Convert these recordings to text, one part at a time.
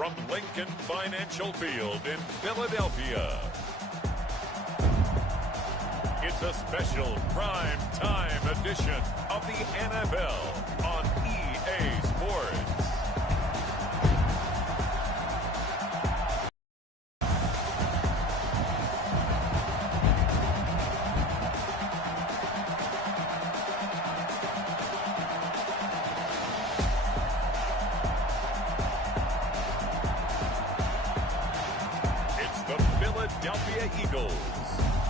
from Lincoln Financial Field in Philadelphia. It's a special prime time edition of the NFL on EA Sports. Philadelphia Eagles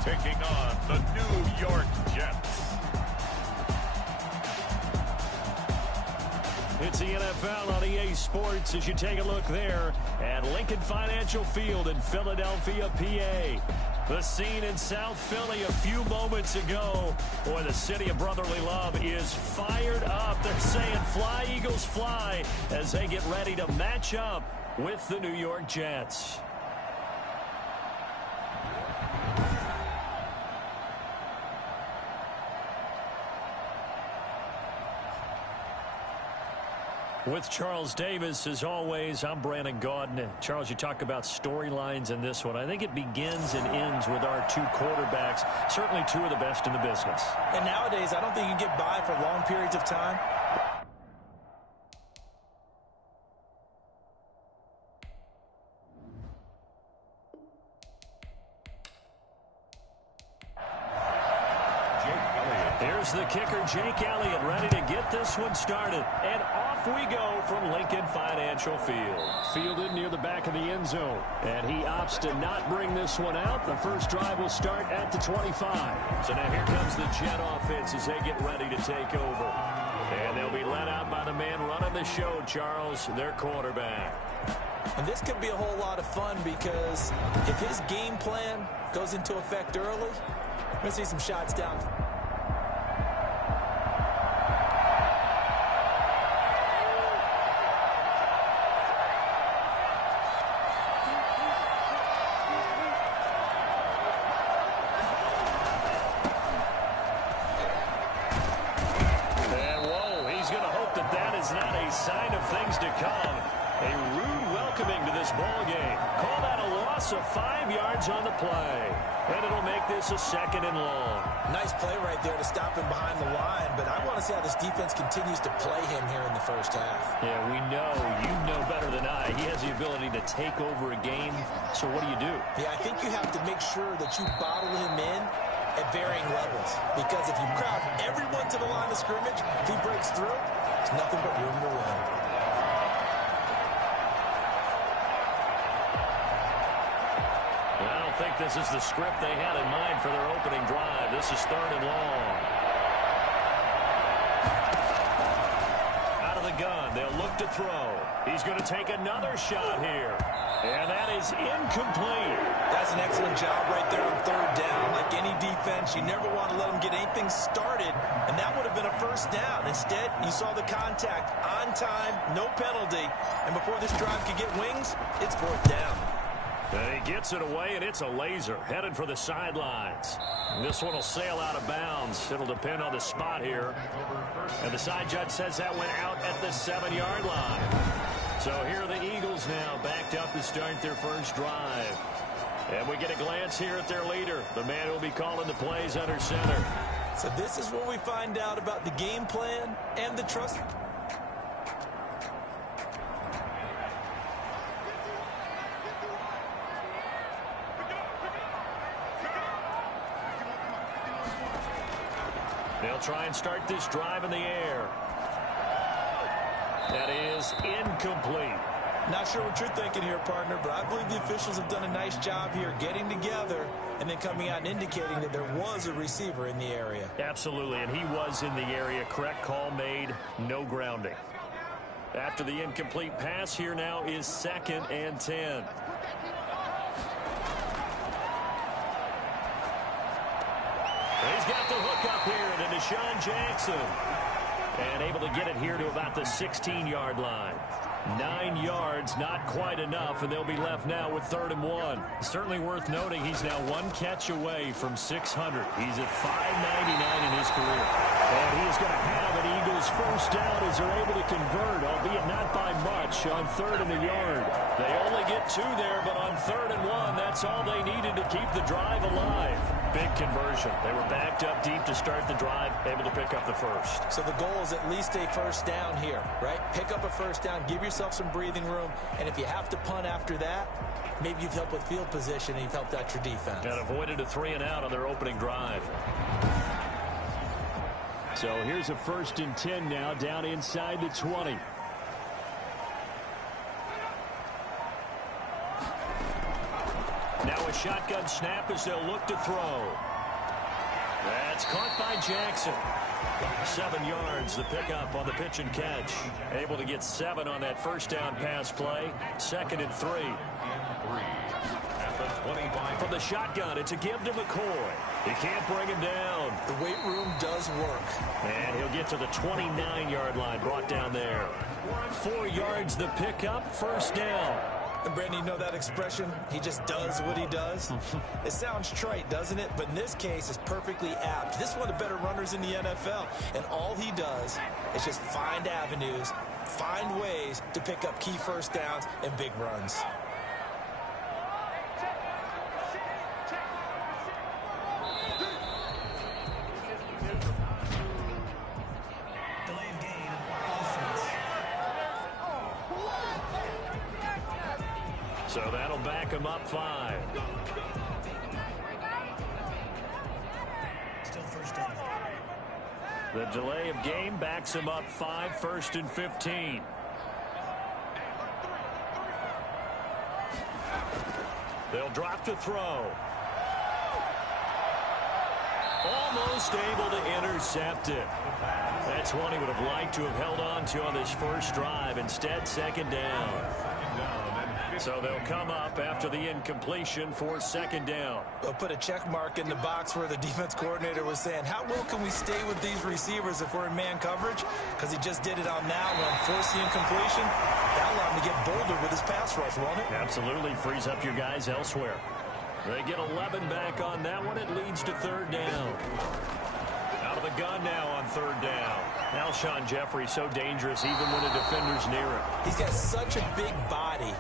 taking on the New York Jets. It's the NFL on EA Sports as you take a look there at Lincoln Financial Field in Philadelphia, PA. The scene in South Philly a few moments ago. Boy, the city of brotherly love is fired up. They're saying fly, Eagles, fly as they get ready to match up with the New York Jets. With Charles Davis, as always, I'm Brandon Gaudin. Charles, you talk about storylines in this one. I think it begins and ends with our two quarterbacks, certainly two of the best in the business. And nowadays, I don't think you can get by for long periods of time. Here's the kicker, Jake Elliott, ready to get this one started. And off we go from Lincoln Financial Field. Fielded near the back of the end zone. And he opts to not bring this one out. The first drive will start at the 25. So now here comes the Jet offense as they get ready to take over. And they'll be let out by the man running the show, Charles, their quarterback. And this could be a whole lot of fun because if his game plan goes into effect early, we're going to see some shots down. Sign of things to come. A rude welcoming to this ball game. Call that a loss of 5 yards on the play. And it'll make this a 2nd and long. Nice play right there to stop him behind the line, but I want to see how this defense continues to play him here in the first half. Yeah, we know. You know better than I. He has the ability to take over a game. So what do? Yeah, I think you have to make sure that you bottle him in at varying levels. Because if you crowd everyone to the line of scrimmage, if he breaks through, there's nothing but room to run. I don't think this is the script they had in mind for their opening drive. This is 3rd and long. Out of the gun, they'll look to throw. He's going to take another shot here. And that is incomplete. That's an excellent job right there on 3rd down. Like any defense, you never want to let them get anything started, and that would have been a first down. Instead, you saw the contact on time, no penalty, and before this drive could get wings, it's 4th down. And he gets it away, and it's a laser headed for the sidelines. This one will sail out of bounds. It'll depend on the spot here. And the side judge says that went out at the 7-yard line. So here are the Eagles now backed up to start their first drive. And we get a glance here at their leader, the man who will be calling the plays under center. So this is where we find out about the game plan and the trust. They'll try and start this drive in the air. That is incomplete. Not sure what you're thinking here, partner, but I believe the officials have done a nice job here getting together and then coming out and indicating that there was a receiver in the area. Absolutely, and he was in the area. Correct call made, no grounding. After the incomplete pass, here now is 2nd and 10. He's got the hook up here to Deshaun Jackson. And able to get it here to about the 16-yard line. 9 yards, not quite enough, and they'll be left now with 3rd and 1. Certainly worth noting he's now 1 catch away from 600. He's at 599 in his career. And he is going to have an Eagles first down as they're able to convert, albeit not by much, on 3rd and a yard. They only get 2 there, but on 3rd and 1, that's all they needed to keep the drive alive. Big conversion. They were backed up deep to start the drive, able to pick up the first. So the goal is at least a first down here, right? Pick up a first down, give yourself some breathing room, and if you have to punt after that, maybe you've helped with field position and you've helped out your defense. And avoided a 3-and-out on their opening drive. So here's a 1st and 10 now, down inside the 20. Now a shotgun snap as they'll look to throw. That's caught by Jackson. 7 yards, the pickup on the pitch and catch. Able to get 7 on that first down pass play. 2nd and 3. From the shotgun, it's a give to McCoy. He can't bring him down. The weight room does work. And he'll get to the 29-yard line, brought down there. 4 yards, the pickup, first down. And Brandon, you know that expression? He just does what he does? It sounds trite, doesn't it? But in this case, it's perfectly apt. This is one of the better runners in the NFL. And all he does is just find avenues, find ways to pick up key first downs and big runs. So that'll back him up 5. Still first down. The delay of game backs him up 5, 1st and 15. They'll drop to throw. Almost able to intercept it. That's one he would have liked to have held on to on this first drive. Instead, 2nd down. So they'll come up after the incompletion for 2nd down. They'll put a check mark in the box where the defense coordinator was saying, how well can we stay with these receivers if we're in man coverage? Because he just did it on that one. Force the incompletion. That allowed him to get bolder with his pass rush, won't it? Absolutely. Frees up your guys elsewhere. They get 11 back on that one. It leads to 3rd down. Out of the gun now on 3rd down. Alshon Jeffrey so dangerous even when a defender's near him. He's got such a big body.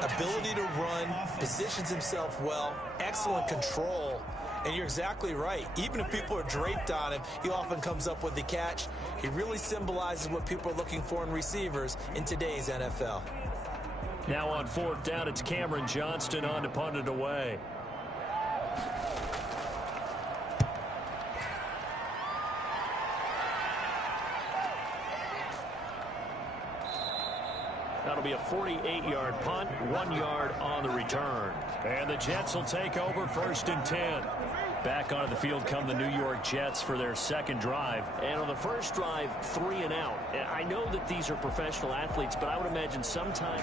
Ability to run, positions himself well, excellent control, and you're exactly right. Even if people are draped on him, he often comes up with the catch. He really symbolizes what people are looking for in receivers in today's NFL. Now on 4th down, it's Cameron Johnston on to punt it away. That'll be a 48-yard punt, 1 yard on the return. And the Jets will take over 1st and 10. Back onto the field come the New York Jets for their 2nd drive. And on the first drive, 3 and out. I know that these are professional athletes, but I would imagine sometime...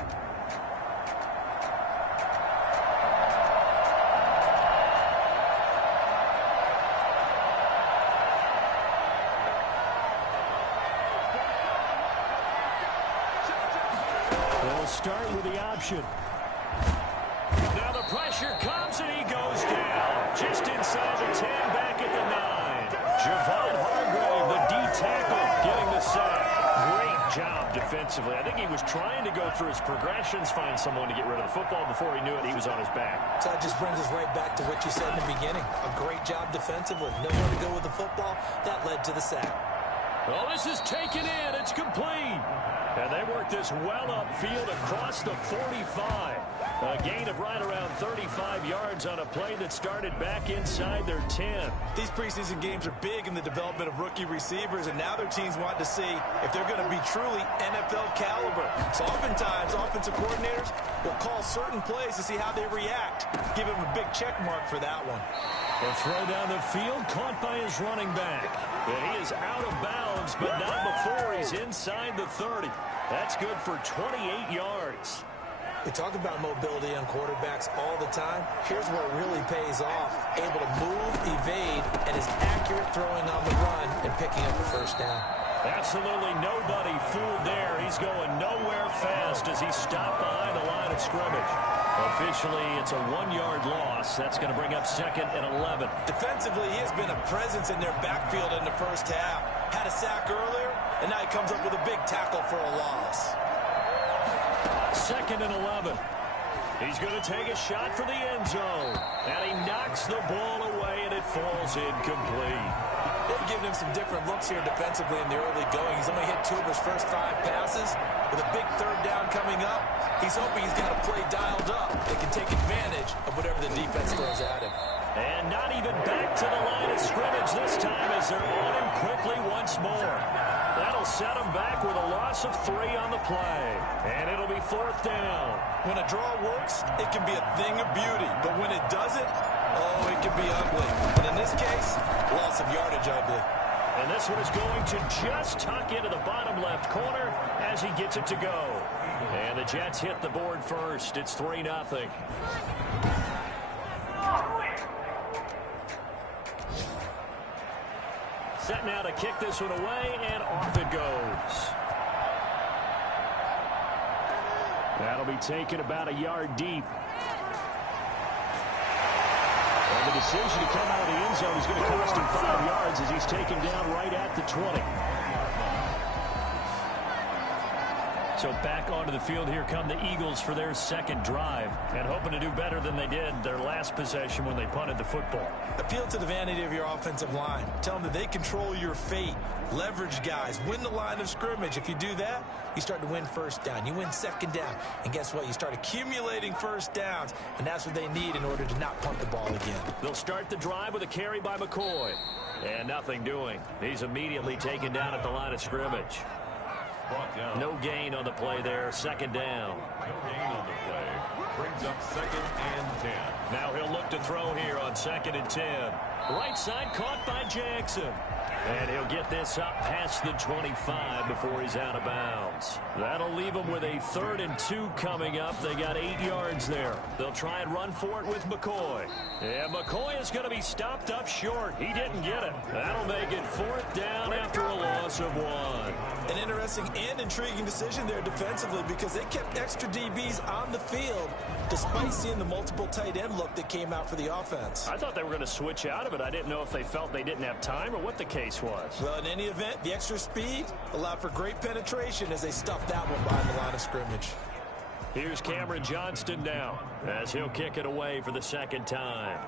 Start with the option. Now the pressure comes and he goes down. Just inside the 10, back at the 9. Javon Hargrave, the D-tackle, getting the sack. Great job defensively. I think he was trying to go through his progressions, find someone to get rid of the football. Before he knew it, he was on his back. So that just brings us right back to what you said in the beginning. A great job defensively. Nowhere to go with the football. That led to the sack. Well, this is taken in. It's complete. And they work this well upfield across the 45. A gain of right around 35 yards on a play that started back inside their 10. These preseason games are big in the development of rookie receivers, and now their teams want to see if they're going to be truly NFL caliber. So oftentimes, offensive coordinators will call certain plays to see how they react. Give him a big check mark for that one. The throw down the field, caught by his running back. And he is out of bounds, but not before he's inside the 30. That's good for 28 yards. We talk about mobility on quarterbacks all the time. Here's where it really pays off. Able to move, evade, and is accurate throwing on the run and picking up a first down. Absolutely nobody fooled there. He's going nowhere fast as he stopped behind the line of scrimmage. Officially, it's a 1-yard loss. That's going to bring up 2nd and 11. Defensively, he has been a presence in their backfield in the first half. Had a sack earlier, and now he comes up with a big tackle for a loss. 2nd and 11. He's going to take a shot for the end zone. And he knocks the ball away, and it falls incomplete. They've given him some different looks here defensively in the early going. He's only hit 2 of his first 5 passes. With a big 3rd down coming up, he's hoping he's got a play dialed up that can take advantage of whatever the defense throws at him. And not even back to the line of scrimmage this time as they're on him quickly once more. That'll set him back with a loss of 3 on the play. And it'll be 4th down. When a draw works, it can be a thing of beauty. But when it doesn't, oh, it can be ugly. And in this case, loss of yardage ugly. And this one is going to just tuck into the bottom left corner as he gets it to go. And the Jets hit the board first. It's 3-0. Set now to kick this one away, and off it goes. That'll be taken about a yard deep. And the decision to come out of the end zone is going to cost him 5 yards as he's taken down right at the 20. So back onto the field, here come the Eagles for their 2nd drive, and hoping to do better than they did their last possession when they punted the football. Appeal to the vanity of your offensive line. Tell them that they control your fate. Leverage guys. Win the line of scrimmage. If you do that, you start to win 1st down. You win 2nd down. And guess what? You start accumulating 1st downs, and that's what they need in order to not punt the ball again. They'll start the drive with a carry by McCoy. And nothing doing. He's immediately taken down at the line of scrimmage. No gain on the play there. 2nd down. No gain on the play. Brings up 2nd and 10. Now he'll look to throw here on 2nd and 10. Right side caught by Jackson. And he'll get this up past the 25 before he's out of bounds. That'll leave him with a 3rd and 2 coming up. They got 8 yards there. They'll try and run for it with McCoy. And McCoy is going to be stopped up short. He didn't get it. That'll make it 4th down after a loss of 1. An interesting and intriguing decision there defensively because they kept extra DBs on the field despite seeing the multiple tight end look that came out for the offense. I thought they were going to switch out of it. I didn't know if they felt they didn't have time or what the case was. Well, in any event, the extra speed allowed for great penetration as they stuffed that one behind the line of scrimmage. Here's Cameron Johnston now as he'll kick it away for the 2nd time.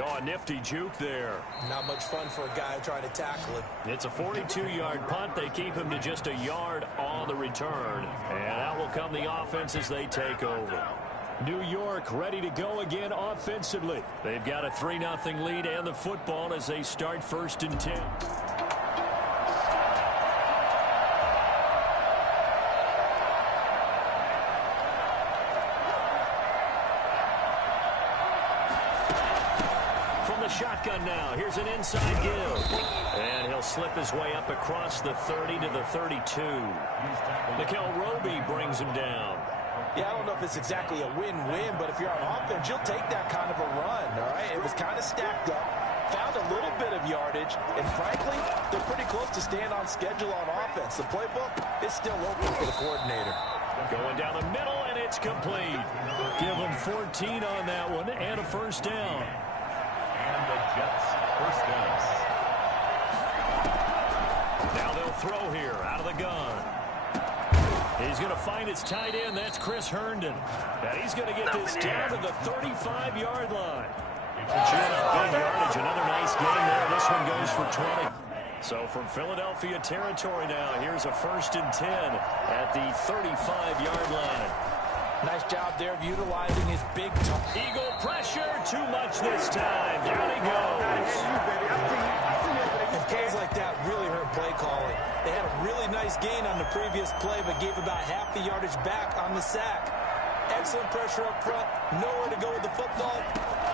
Oh, a nifty juke there. Not much fun for a guy trying to tackle it. It's a 42-yard punt. They keep him to just a yard on the return. And out will come the offense as they take over. New York ready to go again offensively. They've got a 3-0 lead and the football as they start 1st and 10. Shotgun now. Here's an inside give. And he'll slip his way up across the 30 to the 32. Nickel Roby brings him down. Yeah, I don't know if it's exactly a win-win, but if you're on offense, you'll take that kind of a run, all right? It was kind of stacked up, found a little bit of yardage, and frankly, they're pretty close to staying on schedule on offense. The playbook is still open for the coordinator. Going down the middle, and it's complete. Give them 14 on that one, and a 1st down. And the Jets 1st down. Now they'll throw here out of the gun. He's going to find his tight end. That's Chris Herndon. And he's going to get this down to the 35-yard line. Big yardage. Another nice game there. This one goes for 20. So from Philadelphia territory now, here's a 1st and 10 at the 35-yard line. Nice job there of utilizing his big toe. Eagle pressure, too much this time. Down he goes. And plays like that really hurt play calling. They had a really nice gain on the previous play, but gave about half the yardage back on the sack. Excellent pressure up front. Nowhere to go with the football.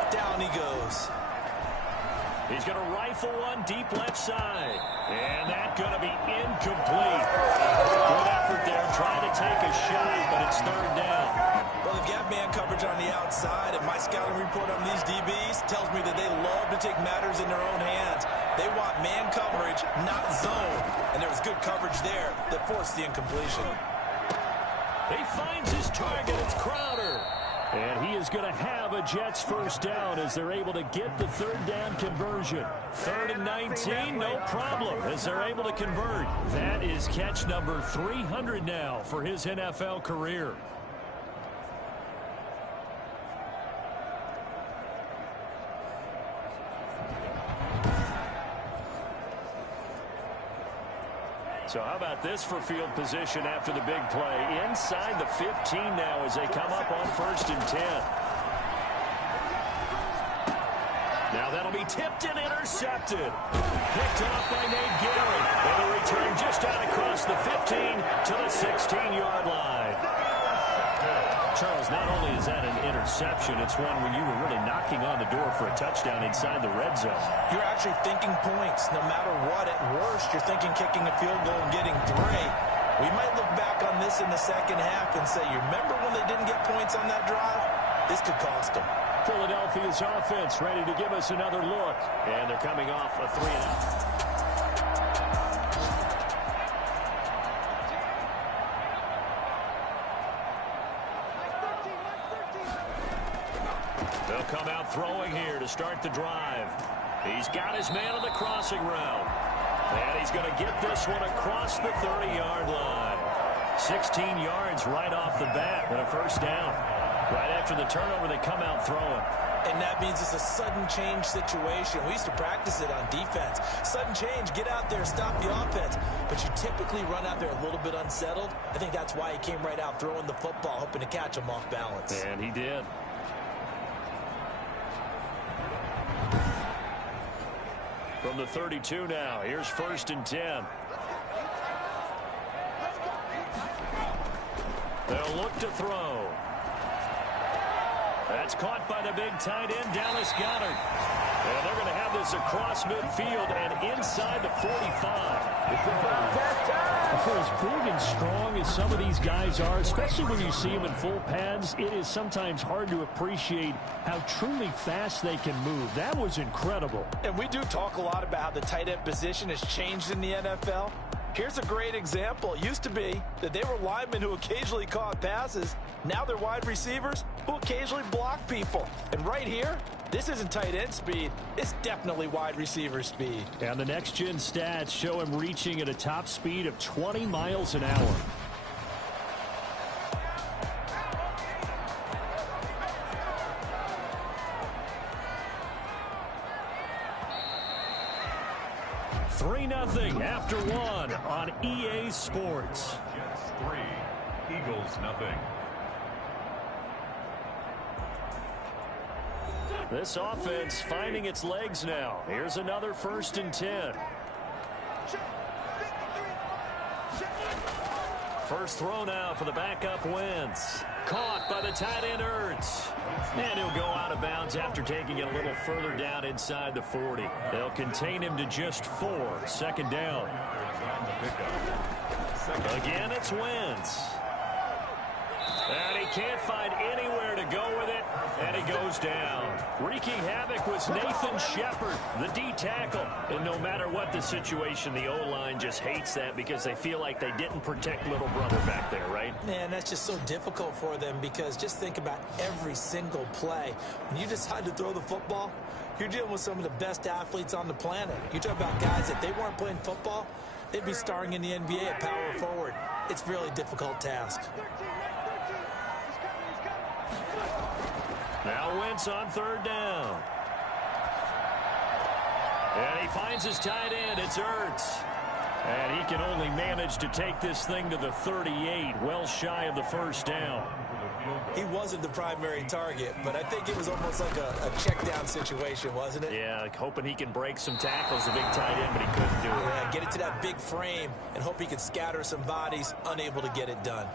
Down he goes. He's going to rifle one deep left side. And that's going to be incomplete. Good effort there, trying to take a shot, but it's 3rd down. Well, they've got man coverage on the outside, and my scouting report on these DBs tells me that they love to take matters in their own hands. They want man coverage, not zone. And there was good coverage there that forced the incompletion. He finds his target. It's Crowder. And he is going to have a Jets first down as they're able to get the third down conversion. 3rd and 19, no problem, as they're able to convert. That is catch number 300 now for his NFL career. So how about this for field position after the big play? Inside the 15 now as they come up on 1st and 10. Now that'll be tipped and intercepted. Picked off by Nate Gary. And a return just out across the 15 to the 16-yard line. Charles, not only is that an interception, it's one when you were really knocking on the door for a touchdown inside the red zone. You're actually thinking points. No matter what, at worst, you're thinking kicking a field goal and getting 3. We might look back on this in the second half and say, you remember when they didn't get points on that drive? This could cost them. Philadelphia's offense ready to give us another look. And they're coming off a 3-and-out. They'll come out throwing here to start the drive. He's got his man on the crossing route. And he's going to get this one across the 30-yard line. 16 yards right off the bat and a first down. Right after the turnover, they come out throwing. And that means it's a sudden change situation. We used to practice it on defense. Sudden change, get out there, stop the offense. But you typically run out there a little bit unsettled. I think that's why he came right out throwing the football, hoping to catch him off balance. And he did. From the 32 now, here's 1st and 10. They'll look to throw. That's caught by the big tight end, Dallas Goedert. And they're going to have this across midfield and inside the 45. For as big and strong as some of these guys are, especially when you see them in full pads, it is sometimes hard to appreciate how truly fast they can move. That was incredible. And we do talk a lot about how the tight end position has changed in the NFL. Here's a great example. It used to be that they were linemen who occasionally caught passes. Now they're wide receivers who occasionally block people. And right here, this isn't tight end speed. It's definitely wide receiver speed. And the next-gen stats show him reaching at a top speed of 20 miles an hour. After 1 on EA Sports. Jets 3, Eagles nothing. This offense finding its legs now. Here's another 1st and 10. First throw now for the backup Wentz. Caught by the tight end Ertz. And he'll go out of bounds after taking it a little further down inside the 40. They'll contain him to just 4. 2nd down. Again, it's Wentz. And he can't find anywhere to go with it, and he goes down. Wreaking havoc was Nathan Shepard, the D-tackle. And no matter what the situation, the O-line just hates that because they feel like they didn't protect little brother back there, right? Man, that's just so difficult for them because just think about every single play. When you decide to throw the football, you're dealing with some of the best athletes on the planet. You talk about guys, if they weren't playing football, they'd be starring in the NBA at power forward. It's a really difficult task. Now Wentz on 3rd down. And he finds his tight end. It's Ertz. And he can only manage to take this thing to the 38, well shy of the 1st down. He wasn't the primary target, but I think it was almost like a check-down situation, wasn't it? Yeah, hoping he can break some tackles, the big tight end, but he couldn't do it. Yeah, get it to that big frame and hope he could scatter some bodies, unable to get it done.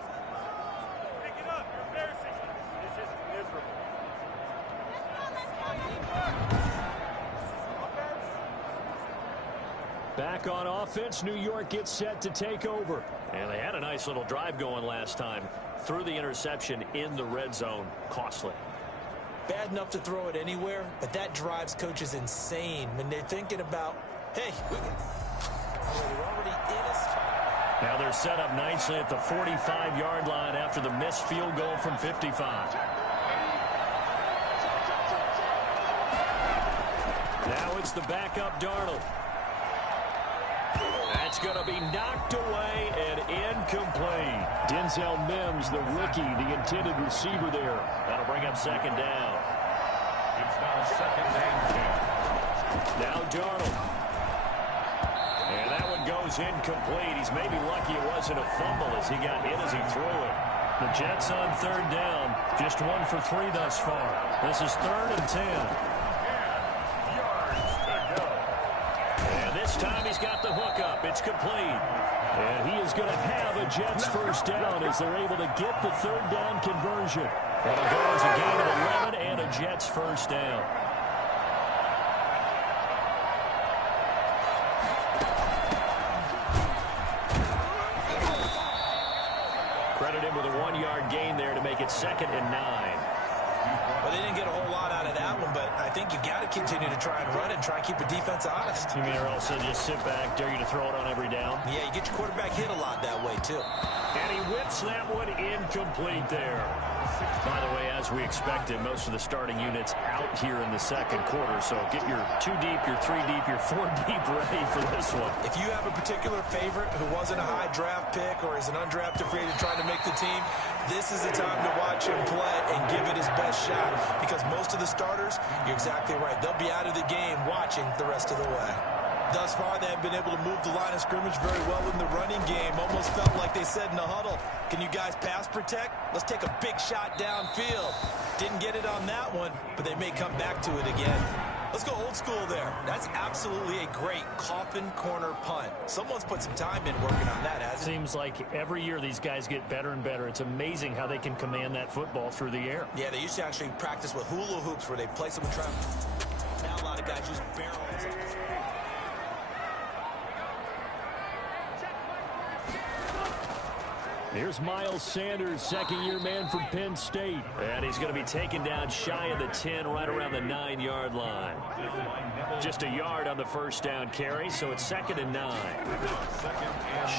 Back on offense, New York gets set to take over. And they had a nice little drive going last time. Threw the interception in the red zone. Costly. Bad enough to throw it anywhere, but that drives coaches insane when they're thinking about, hey, they're already in us. Now they're set up nicely at the 45-yard line after the missed field goal from 55. it's the backup Darnold. That's going to be knocked away and incomplete. Denzel Mims, the rookie, the intended receiver there. That'll bring up second down. It's now second and 10. Now Darnold. And that one goes incomplete. He's maybe lucky it wasn't a fumble as he got hit as he threw it. The Jets on third down. Just 1 for 3 thus far. This is 3rd and 10. And this time he's got the hook up. It's complete. And he is going to have a Jets first down as they're able to get the third down conversion. It'll go as a gain of 11 and a Jets first down. Credit him with a 1-yard gain there to make it 2nd and 9. Well, they didn't get a whole lot out of that one, but I think you got to continue to try and run and try and keep the defense honest. You mean or else they'll just sit back, dare you to throw it on every down? Yeah, you get your quarterback hit a lot that way, too. And he whips that one incomplete there. By the way, as we expected, most of the starting units out here in the second quarter, so get your 2 deep, your 3 deep, your 4 deep ready for this one. If you have a particular favorite who wasn't a high draft pick or is an undrafted free agent trying to make the team, this is the time to watch him play and give it his best shot, because most of the starters, you're exactly right, they'll be out of the game watching the rest of the way. Thus far, they have been able to move the line of scrimmage very well in the running game. Almost felt like they said in the huddle, can you guys pass protect? Let's take a big shot downfield. Didn't get it on that one, but they may come back to it again. Let's go old school there. That's absolutely a great coffin corner punt. Someone's put some time in working on that, hasn't it? Seems like every year these guys get better and better. It's amazing how they can command that football through the air. Yeah, they used to actually practice with hula hoops where they place them and try. Now a lot of guys use barrels. Here's Miles Sanders, second-year man from Penn State. And he's going to be taken down shy of the 10, right around the 9-yard line. Just a yard on the first down carry, so it's 2nd and 9.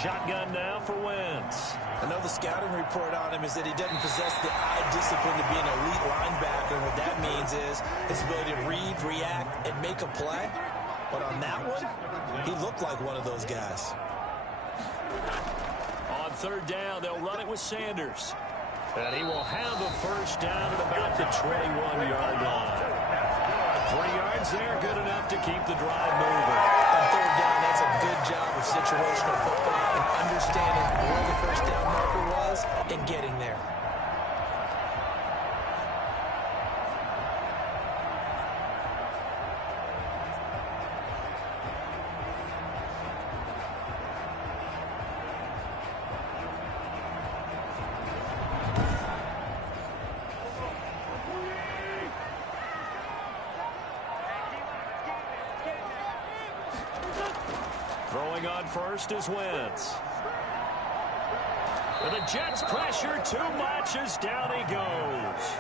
Shotgun now for Wentz. I know the scouting report on him is that he doesn't possess the eye discipline to be an elite linebacker. And what that means is his ability to read, react, and make a play. But on that one, he looked like one of those guys. On third down, they'll run it with Sanders. And he will have a first down at about the 21-yard line. 3 yards there, good enough to keep the drive moving. On third down, that's a good job of situational football and understanding where the first down marker was and getting there. Throwing on first is Wentz. And the Jets pressure too much as down he goes.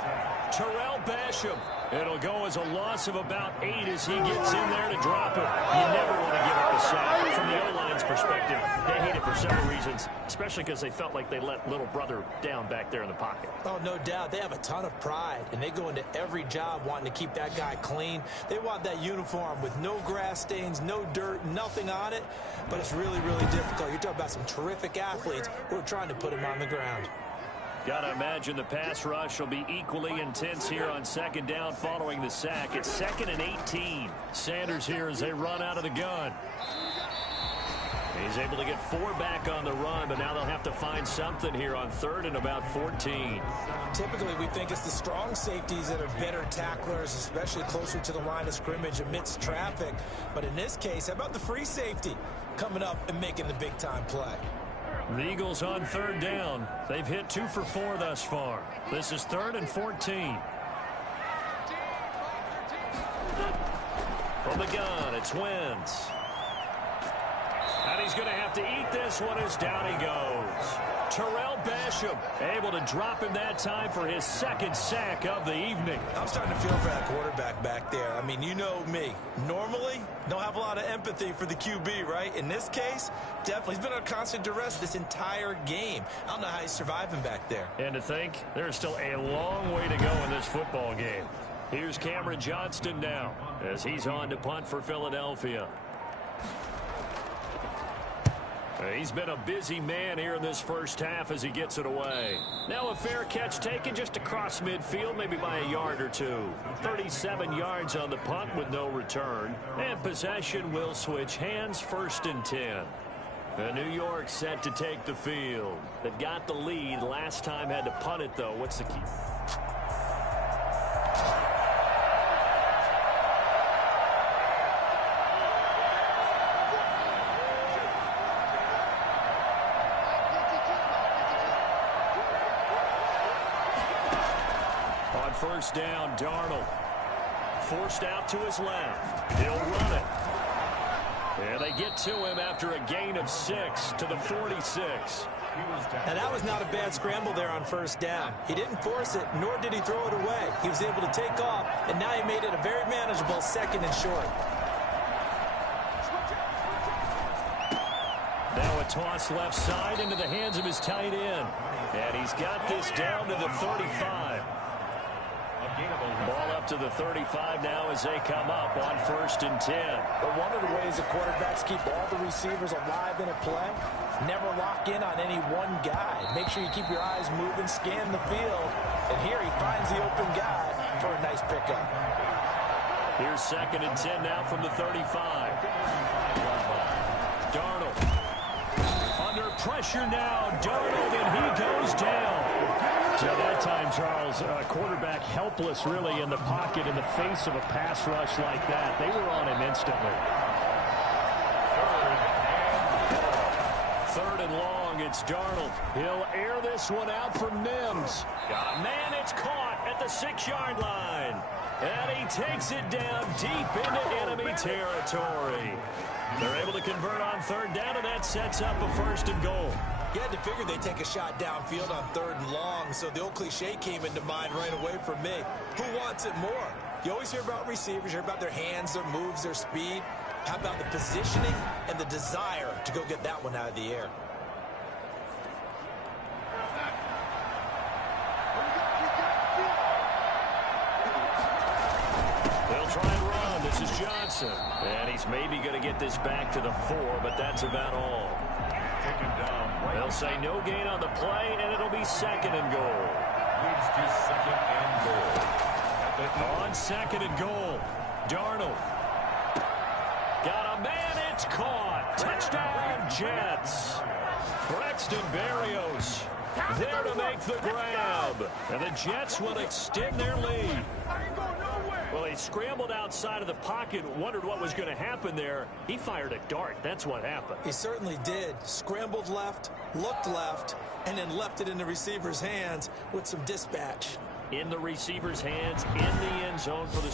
Terrell Basham. It'll go as a loss of about 8 as he gets in there to drop it. You never want to give up a sack. From the O-line's perspective, they hate it for several reasons, especially because they felt like they let little brother down back there in the pocket. Oh, no doubt. They have a ton of pride, and they go into every job wanting to keep that guy clean. They want that uniform with no grass stains, no dirt, nothing on it. But it's really, really difficult. You're talking about some terrific athletes who are trying to put him on the ground. Got to imagine the pass rush will be equally intense here on second down following the sack. It's 2nd and 18. Sanders here as they run out of the gun. He's able to get 4 back on the run, but now they'll have to find something here on 3rd and about 14. Typically, we think it's the strong safeties that are better tacklers, especially closer to the line of scrimmage amidst traffic. But in this case, how about the free safety coming up and making the big-time play? The Eagles on 3rd down. They've hit 2 for 4 thus far. This is 3rd and 14. From the gun, it's Wentz. And he's going to have to eat this one as down he goes. Terrell Basham able to drop him that time for his 2nd sack of the evening. I'm starting to feel for that quarterback back there. I mean, you know me. Normally, don't have a lot of empathy for the QB, right? In this case, definitely. He's been on constant duress this entire game. I don't know how he's surviving back there. And to think, there's still a long way to go in this football game. Here's Cameron Johnston now as he's on to punt for Philadelphia. He's been a busy man here in this first half as he gets it away. Now a fair catch taken just across midfield, maybe by a yard or two. 37 yards on the punt with no return. And possession will switch hands, 1st and 10. New York set to take the field. They've got the lead. Last time had to punt it, though. What's the key? On 1st down, Darnold. Forced out to his left. He'll run it. And they get to him after a gain of 6 to the 46. And that was not a bad scramble there on 1st down. He didn't force it, nor did he throw it away. He was able to take off, and now he made it a very manageable 2nd and short. Now a toss left side into the hands of his tight end. And he's got this down to the 35. Ball up to the 35 now as they come up on 1st and 10. But one of the ways the quarterbacks keep all the receivers alive in a play, never lock in on any one guy. Make sure you keep your eyes moving, scan the field, and here he finds the open guy for a nice pickup. Here's 2nd and 10 now from the 35. Darnold. Under pressure now, Darnold, and he goes down. So that time, Charles, quarterback helpless really in the pocket in the face of a pass rush like that. They were on him instantly. 3rd and long, it's Darnold. He'll air this one out for Mims. Got a man, it's caught at the 6-yard line. And he takes it down deep into enemy territory. They're able to convert on 3rd down, and that sets up a 1st and goal. You had to figure they'd take a shot downfield on 3rd and long, so the old cliche came into mind right away for me. Who wants it more? You always hear about receivers, you hear about their hands, their moves, their speed. How about the positioning and the desire to go get that one out of the air? They'll try and run. This is Johnson. And he's maybe going to get this back to the 4, but that's about all. They'll say no gain on the play, and it'll be 2nd and goal. Leads to 2nd and goal. On 2nd and goal, Darnold. Got a man, it's caught. Touchdown, Jets. Braxton Berrios there to make the grab. And the Jets will extend their lead. Well, he scrambled outside of the pocket, wondered what was going to happen there. He fired a dart. That's what happened. He certainly did. Scrambled left, looked left, and then left it in the receiver's hands with some dispatch. In the receiver's hands, in the end zone for the...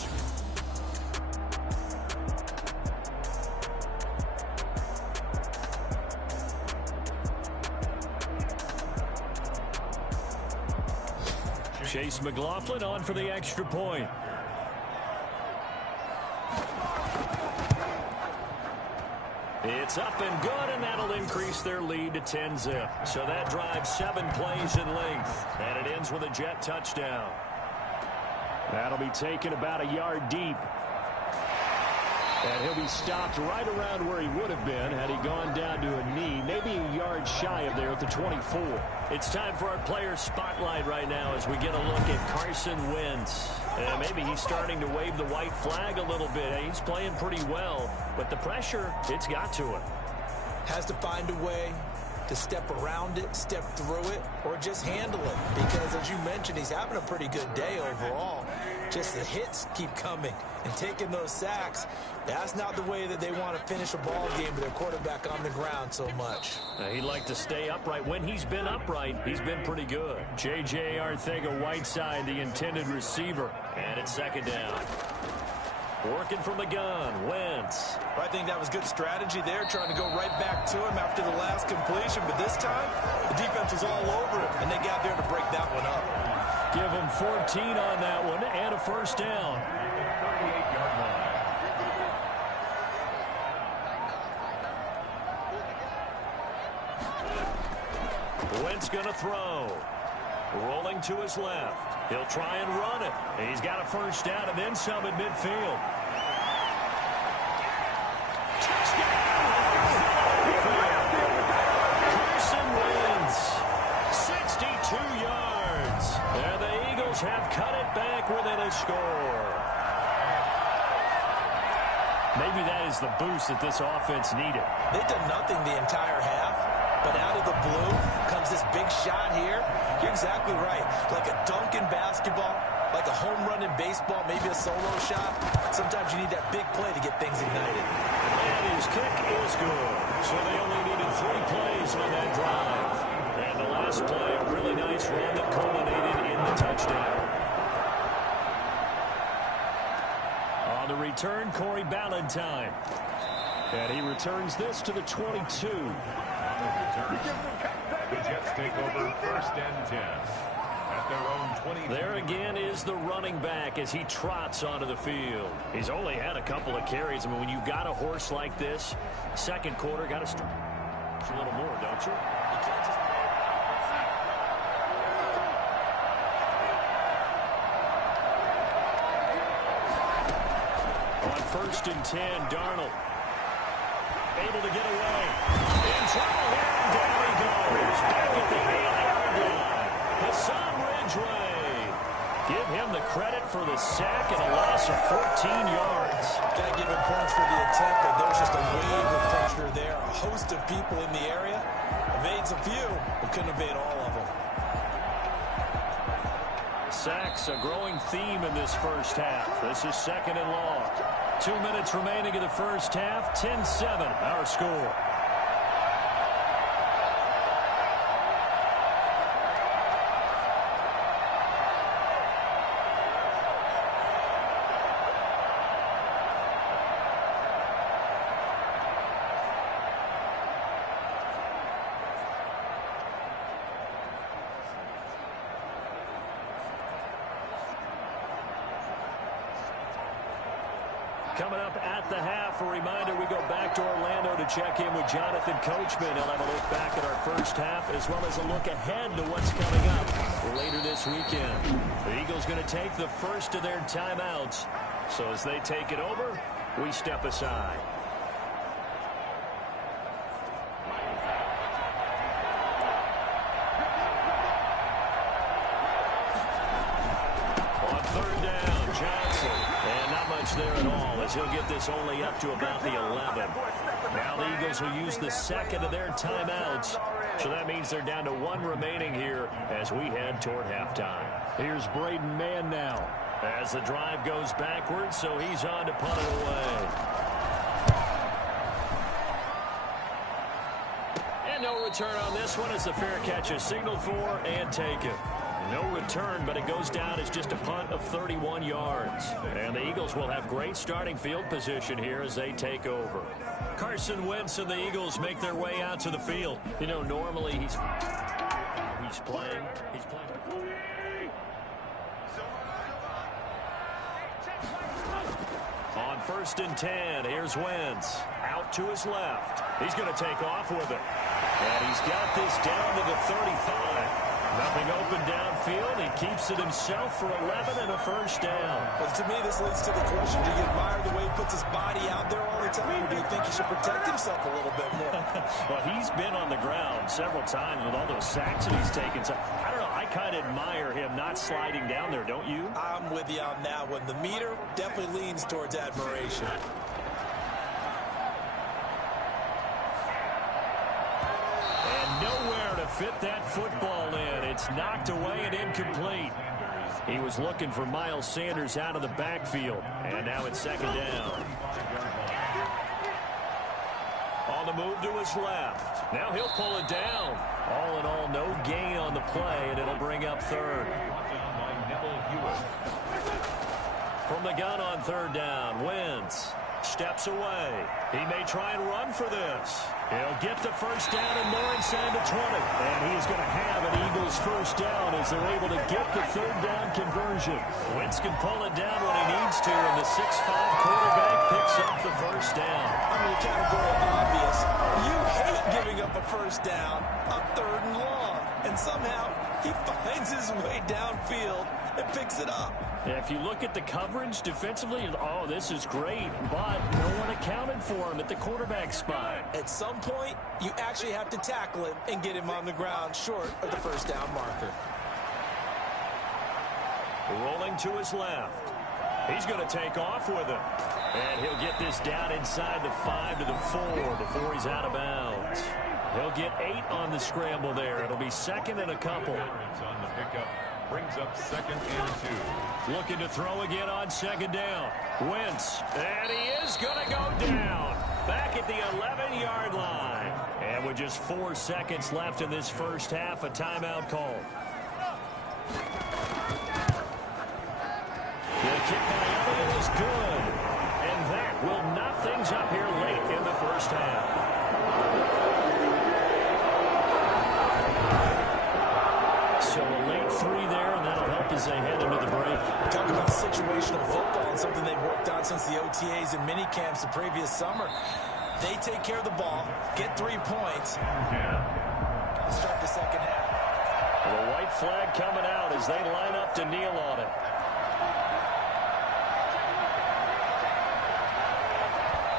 Chase McLaughlin on for the extra point. It's up and good, and that'll increase their lead to 10-zip. So that drives 7 plays in length, and it ends with a Jet touchdown. That'll be taken about a yard deep. And he'll be stopped right around where he would have been had he gone down to a knee, maybe a yard shy of there at the 24. It's time for our player spotlight right now as we get a look at Carson Wentz. And maybe he's starting to wave the white flag a little bit. He's playing pretty well, but the pressure, it's got to him. Has to find a way to step around it, step through it, or just handle it. Because, as you mentioned, he's having a pretty good day overall. Just the hits keep coming and taking those sacks. That's not the way that they want to finish a ball game with their quarterback on the ground so much. He'd like to stay upright. When he's been upright, he's been pretty good. J.J. Arcega-Whiteside, the intended receiver. And it's 2nd down. Working from the gun, Wentz. I think that was good strategy there, trying to go right back to him after the last completion. But this time, the defense was all over him, and they got there to break that one up. Give him 14 on that one and a 1st down. 38-yard line. Wentz going to throw. Rolling to his left. He'll try and run it. He's got a first down and then some at midfield. Carson Wentz, 62 yards. And the Eagles have cut it back within a score. Maybe that is the boost that this offense needed. They did nothing the entire half, but out of the blue comes this big shot here. You're exactly right. Like a dunk in basketball, like a home run in baseball, maybe a solo shot. Sometimes you need that big play to get things ignited. And his kick is good. So they only needed 3 plays on that drive. And the last play, a really nice run that culminated in the touchdown. On the return, Corey Ballantyne. And he returns this to the 22. The Jets take over 1st and 10 at their own 20. There again is the running back as he trots onto the field. He's only had a couple of carries. I mean, when you've got a horse like this, second quarter, got to start a little more, don't you? You can't just... On 1st and 10, Darnold able to get away. In trouble here, and down he goes. Back at the 8-yard line. Hassan Ridgeway. Give him the credit for the sack and a loss of 14 yards. Got to give him points for the attempt, but there's just a wave of pressure there. A host of people in the area. Evades a few, but couldn't evade all of them. Sacks, a growing theme in this first half. This is 2nd and long. 2 minutes remaining in the first half. 10-7, our score. Coming up at the half, a reminder, we go back to Orlando to check in with Jonathan Coachman. He'll have a look back at our first half as well as a look ahead to what's coming up later this weekend. The Eagles going to take the first of their timeouts. So as they take it over, we step aside. On 3rd down, Johnson. And not much there at all as he'll get this only up to about the 11. Now the Eagles will use the second of their timeouts. So that means they're down to 1 remaining here as we head toward halftime. Here's Braden Mann now as the drive goes backwards, so he's on to punt it away. And no return on this one as the fair catch is signaled for and taken. No return, but it goes down as just a punt of 31 yards. And the Eagles will have great starting field position here as they take over. Carson Wentz and the Eagles make their way out to the field. You know, normally he's playing. On 1st and 10, here's Wentz. Out to his left. He's going to take off with it. And he's got this down to the 35. Nothing open downfield. He keeps it himself for 11 and a first down. Well, to me, this leads to the question, do you admire the way he puts his body out there all the time, or do you think he should protect himself a little bit more? Well, he's been on the ground several times with all those sacks that he's taken. So, I don't know. I kind of admire him not sliding down there, don't you? I'm with you on that one. The meter definitely leans towards admiration. Nowhere to fit that football in. It's knocked away and incomplete. He was looking for Miles Sanders out of the backfield. And now it's 2nd down. On the move to his left. Now he'll pull it down. All in all, no gain on the play, and it'll bring up 3rd. From the gun on 3rd down, Wentz steps away. He may try and run for this. He'll get the first down and more inside the 20. And he's going to have an Eagles first down as they're able to get the 3rd down conversion. Wentz can pull it down when he needs to, and the 6'5" quarterback picks up the first down. I mean, the category obvious. You hate giving up a first down on 3rd and long. And somehow he finds his way downfield and picks it up. If you look at the coverage defensively, oh, this is great, but no one accounted for him at the quarterback spot. At some point, you actually have to tackle him and get him on the ground short of the first down marker. Rolling to his left. He's going to take off with it. And he'll get this down inside the 5 to the 4 before he's out of bounds. He'll get 8 on the scramble there. It'll be second and a couple. On the pickup brings up 2nd and 2. Looking to throw again on 2nd down. Wentz. And he is going to go down. Back at the 11-yard line. And with just 4 seconds left in this first half, a timeout call. The kick by Elliott is good. And that will knock things up here late in the first half. So a late 3 there, and that'll help as they head into the break. Talk about situational football and something they've worked on since the OTAs and mini camps the previous summer. They take care of the ball, get 3 points, start the second half. The white flag coming out as they line up to kneel on it.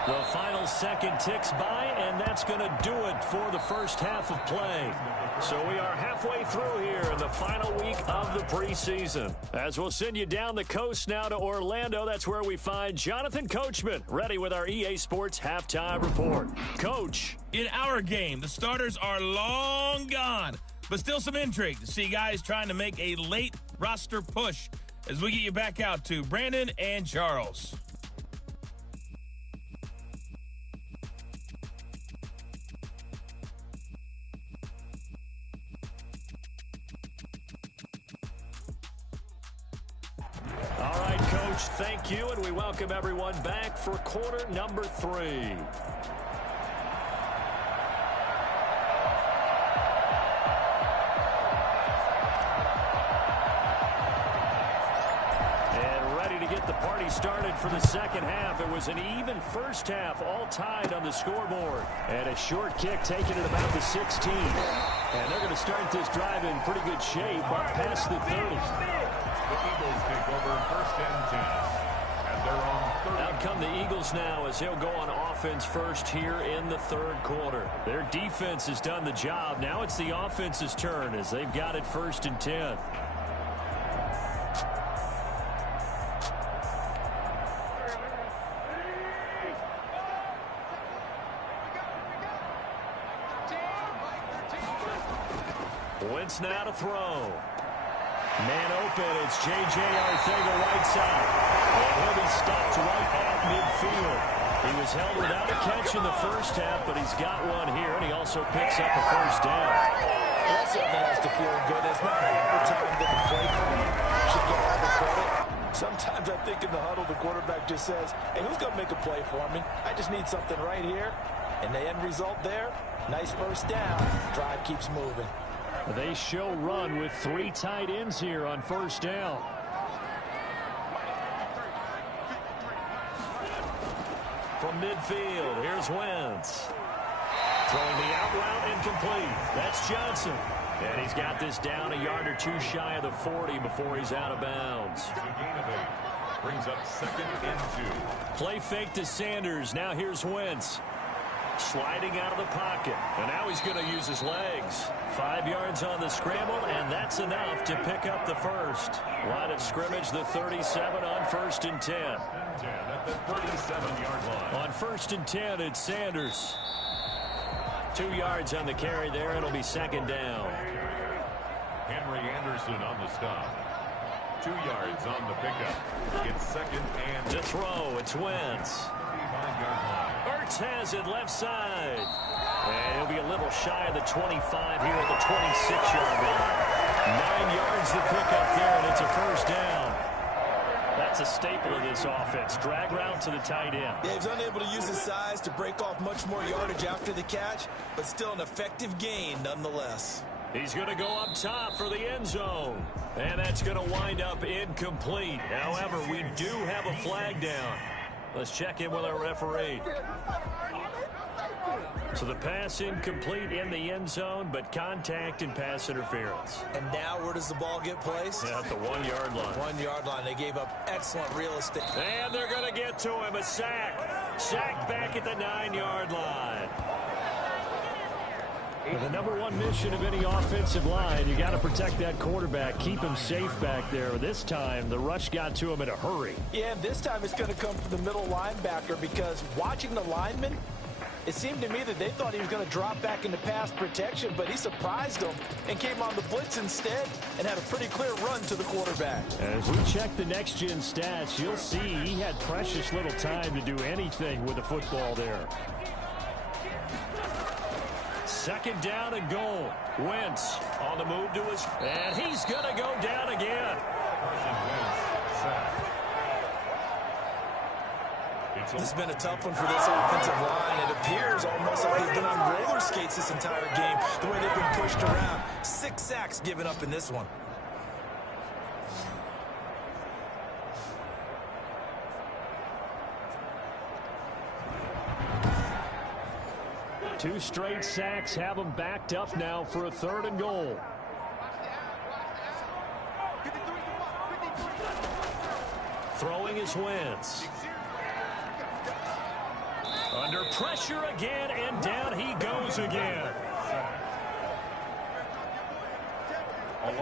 The final second ticks by, and that's going to do it for the first half of play. So we are halfway through here in the final week of the preseason. As we'll send you down the coast now to Orlando, that's where we find Jonathan Coachman, ready with our EA Sports Halftime Report. Coach. In our game, the starters are long gone, but still some intrigue to see guys trying to make a late roster push as we get you back out to Brandon and Charles. All right, Coach, thank you, and we welcome everyone back for quarter number 3. The party started for the second half. It was an even first half, all tied on the scoreboard. And a short kick taken at about the 16. And they're going to start this drive in pretty good shape up past the 30. The Eagles take over 1st and 10. And they're on 30. Out come the Eagles now as he'll go on offense first here in the 3rd quarter. Their defense has done the job. Now it's the offense's turn as they've got it 1st and 10. Wentz now to throw. Man open, it's J.J. Arcega-Whiteside. And he'll be stopped right at midfield. He was held without a catch in the first half, but he's got one here, and he also picks up a first down. That certainly has to feel good. It's not every time that the play should get all the credit. Sometimes I think in the huddle, the quarterback just says, hey, who's going to make a play for me? I just need something right here. And the end result there, nice first down. Drive keeps moving. They show run with 3 tight ends here on first down. From midfield, here's Wentz. Throwing the out route incomplete. That's Johnson. And he's got this down a yard or 2 shy of the 40 before he's out of bounds. The gain of 8 brings up 2nd and 2. Play fake to Sanders. Now here's Wentz. Sliding out of the pocket. And now he's going to use his legs. 5 yards on the scramble, and that's enough to pick up the first. Line of scrimmage, the 37 on 1st and 10. At the 37-yard line. On 1st and 10, it's Sanders. 2 yards on the carry there. It'll be 2nd down. Henry Anderson on the stop. 2 yards on the pickup. It's 2nd and To throw, it's Wentz. 5-yard line. Ertz has it left side. And he'll be a little shy of the 25 here at the 26-yard line. 9 yards to pick up there, and it's a first down. That's a staple of this offense. Drag route to the tight end. Yeah, he's unable to use his size to break off much more yardage after the catch, but still an effective gain nonetheless. He's going to go up top for the end zone. And that's going to wind up incomplete. However, we do have a flag down. Let's check in with our referee. So the pass incomplete in the end zone, but contact and pass interference. And now where does the ball get placed? Yeah, at the 1-yard line. 1-yard line. They gave up excellent real estate. And they're going to get to him. A sack. Sacked back at the 9-yard line. And the number one mission of any offensive line, you got to protect that quarterback, keep him safe back there. This time, the rush got to him in a hurry. Yeah, and this time it's going to come from the middle linebacker because watching the lineman, it seemed to me that they thought he was going to drop back into pass protection, but he surprised them and came on the blitz instead and had a pretty clear run to the quarterback. As we check the next-gen stats, you'll see he had precious little time to do anything with the football there. Second down and goal. Wentz on the move to his... And he's going to go down again. This has been a tough one for this offensive line. It appears almost like they've been on roller skates this entire game, the way they've been pushed around. 6 sacks given up in this one. Two straight sacks have them backed up now for a 3rd and goal. Throwing is Wentz. Under pressure again, and down he goes again.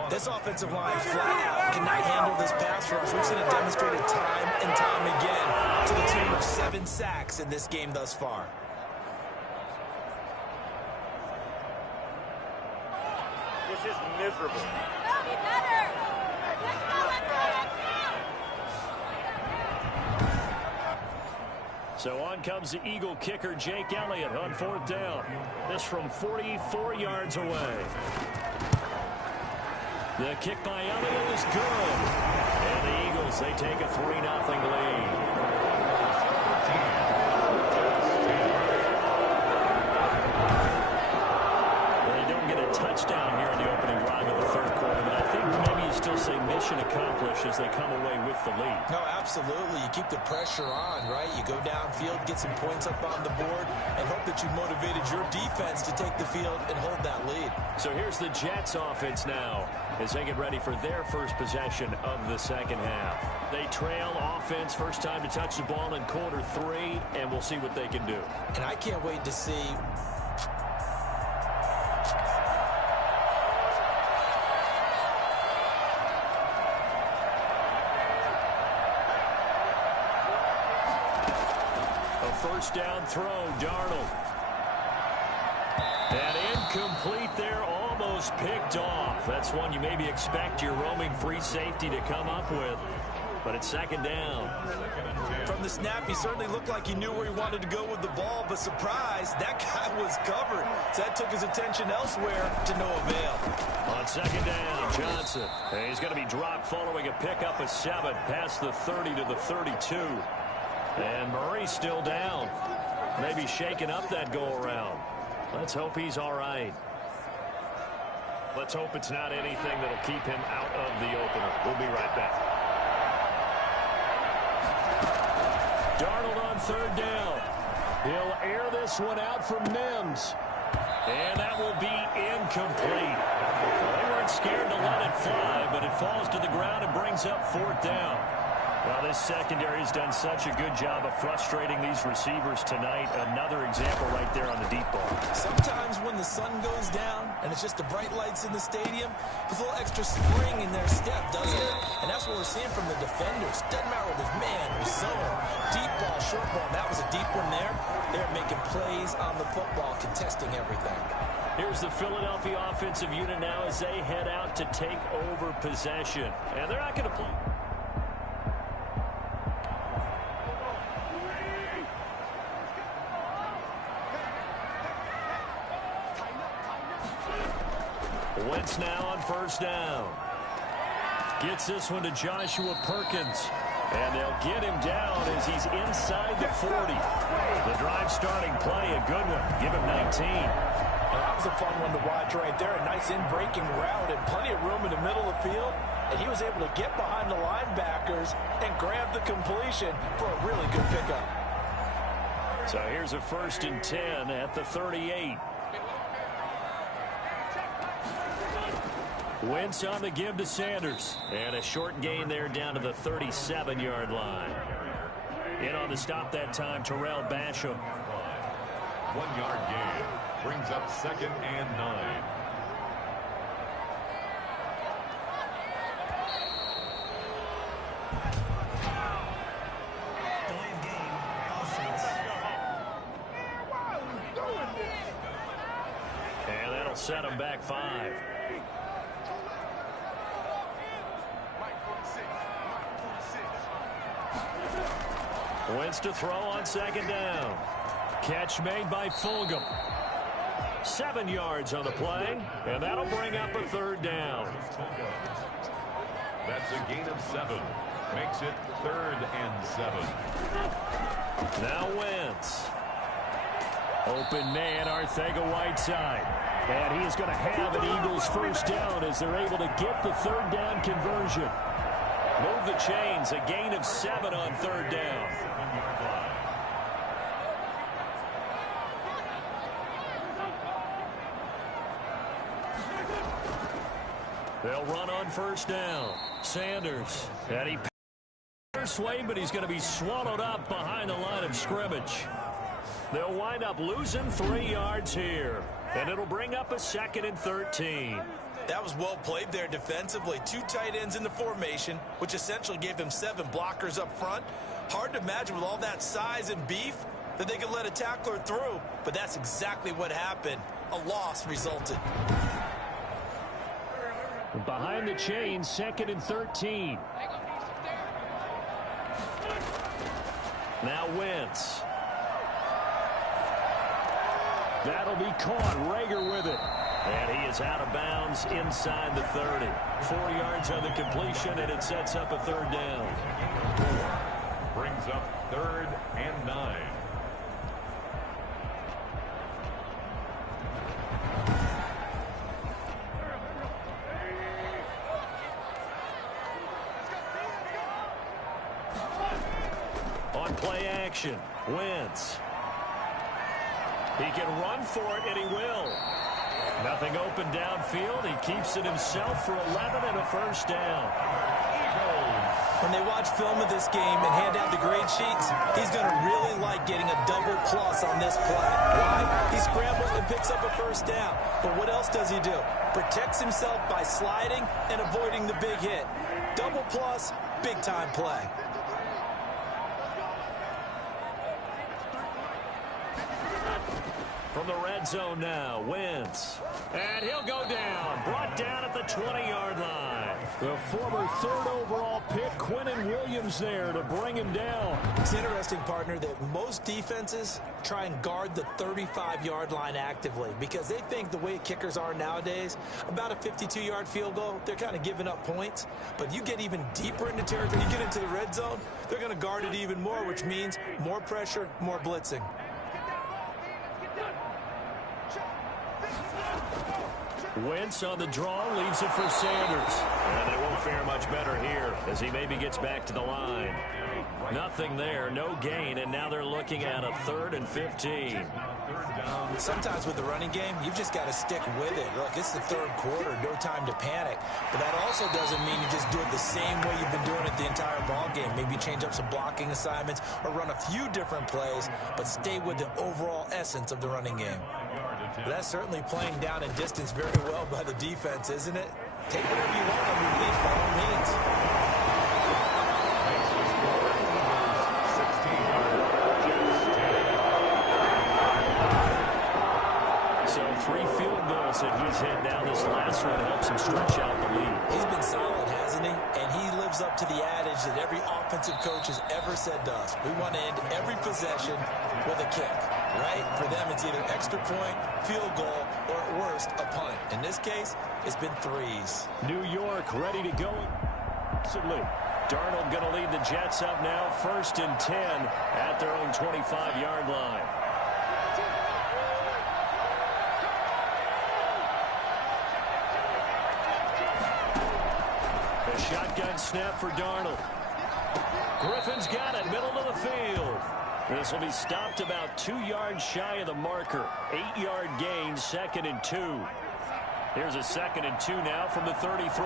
This offensive line flat out cannot handle this pass rush. We've seen it demonstrated time and time again to the tune of 7 sacks in this game thus far. This is miserable. So on comes the Eagle kicker, Jake Elliott, on 4th down. This from 44 yards away. The kick by Elliott is good. And the Eagles, they take a 3-0 lead. Touchdown here in the opening drive of the 3rd quarter, but I think maybe you still say mission accomplished as they come away with the lead. No, absolutely. You keep the pressure on, right? You go downfield, get some points up on the board, and hope that you motivated your defense to take the field and hold that lead. So here's the Jets offense now as they get ready for their first possession of the 2nd half. They trail offense, first time to touch the ball in quarter 3, and we'll see what they can do. And I can't wait to see... First down throw, Darnold. And incomplete there, almost picked off. That's one you maybe expect your roaming free safety to come up with. But it's 2nd down. From the snap, he certainly looked like he knew where he wanted to go with the ball, but surprise, that guy was covered. So that took his attention elsewhere to no avail. On 2nd down, Johnson. And he's going to be dropped following a pickup of 7 past the 30 to the 32. And Murray's still down. Maybe shaking up that go-around. Let's hope he's all right. Let's hope it's not anything that'll keep him out of the opener. We'll be right back. Darnold on 3rd down. He'll air this one out for Mims. And that will be incomplete. They weren't scared to let it fly, but it falls to the ground and brings up 4th down. Well, this secondary has done such a good job of frustrating these receivers tonight. Another example right there on the deep ball. Sometimes when the sun goes down and it's just the bright lights in the stadium, there's a little extra spring in their step, doesn't it? And that's what we're seeing from the defenders. Doesn't matter whether it's man or zone, deep ball, short ball. That was a deep one there. They're making plays on the football, contesting everything. Here's the Philadelphia offensive unit now as they head out to take over possession. And they're not going to play. Wentz now on 1st down. Gets this one to Joshua Perkins. And they'll get him down as he's inside the 40. The drive starting play, a good one. Give him 19. Well, that was a fun one to watch right there. A nice in-breaking route and plenty of room in the middle of the field. And he was able to get behind the linebackers and grab the completion for a really good pickup. So here's a 1st and 10 at the 38. Wentz on the give to Sanders. And a short gain there down to the 37-yard line. In on the stop that time, Terrell Basham. 1-yard gain brings up 2nd and 9. And that'll set him back 5. Wentz to throw on 2nd down. Catch made by Fulgham. 7 yards on the play, and that'll bring up a 3rd down. That's a gain of 7. Makes it 3rd and 7. Now Wentz. Open man, Arcega-Whiteside. And he is going to have an Eagles 1st down as they're able to get the 3rd down conversion. Move the chains, a gain of 7 on 3rd down. They'll run on 1st down. Sanders. And he passes way, but he's going to be swallowed up behind the line of scrimmage. They'll wind up losing 3 yards here. And it'll bring up a 2nd and 13. That was well played there defensively. 2 tight ends in the formation, which essentially gave them 7 blockers up front. Hard to imagine with all that size and beef that they could let a tackler through. But that's exactly what happened. A loss resulted. Behind the chains, 2nd and 13. Now Wentz. That'll be caught. Rager with it. And he is out of bounds inside the 30. 4 yards on the completion, and it sets up a 3rd down. 4 brings up 3rd and 9. On play action, Wentz. He can run for it, and he will. Nothing open downfield. He keeps it himself for 11 and a 1st down. When they watch film of this game and hand out the grade sheets, he's going to really like getting a double plus on this play. Why? He scrambles and picks up a 1st down. But what else does he do? Protects himself by sliding and avoiding the big hit. Double plus, big time play. From the red zone now, Wentz. And he'll go down. Brought down at the 20-yard line. The former 3rd overall pick, Quinnen Williams, there to bring him down. It's interesting, partner, that most defenses try and guard the 35-yard line actively because they think the way kickers are nowadays, about a 52-yard field goal, they're kind of giving up points. But you get even deeper into territory, you get into the red zone, they're going to guard it even more, which means more pressure, more blitzing. Wentz on the draw, leaves it for Sanders. And they won't fare much better here as he maybe gets back to the line. Nothing there, no gain, and now they're looking at a 3rd and 15. Sometimes with the running game, you've just got to stick with it. Look, it's the 3rd quarter, no time to panic. But that also doesn't mean you just do it the same way you've been doing it the entire ball game. Maybe change up some blocking assignments or run a few different plays, but stay with the overall essence of the running game. That's certainly playing down in distance very well by the defense, isn't it? Take whatever you want underneath, by all means. So 3 field goals that he's hit now. This last one helps him stretch out the lead. He's been solid, hasn't he? And he lives up to the adage that every offensive coach has ever said to us. We want to end every possession with a kick, right? For them, it's either extra point, field goal, or at worst, a punt. In this case, it's been 3s. New York ready to go. Darnold going to lead the Jets up now, 1st and 10 at their own 25-yard line. A shotgun snap for Darnold. Griffin's got it, middle of the field. This will be stopped about 2 yards shy of the marker. 8-yard gain, 2nd and 2. Here's a 2nd and 2 now from the 33.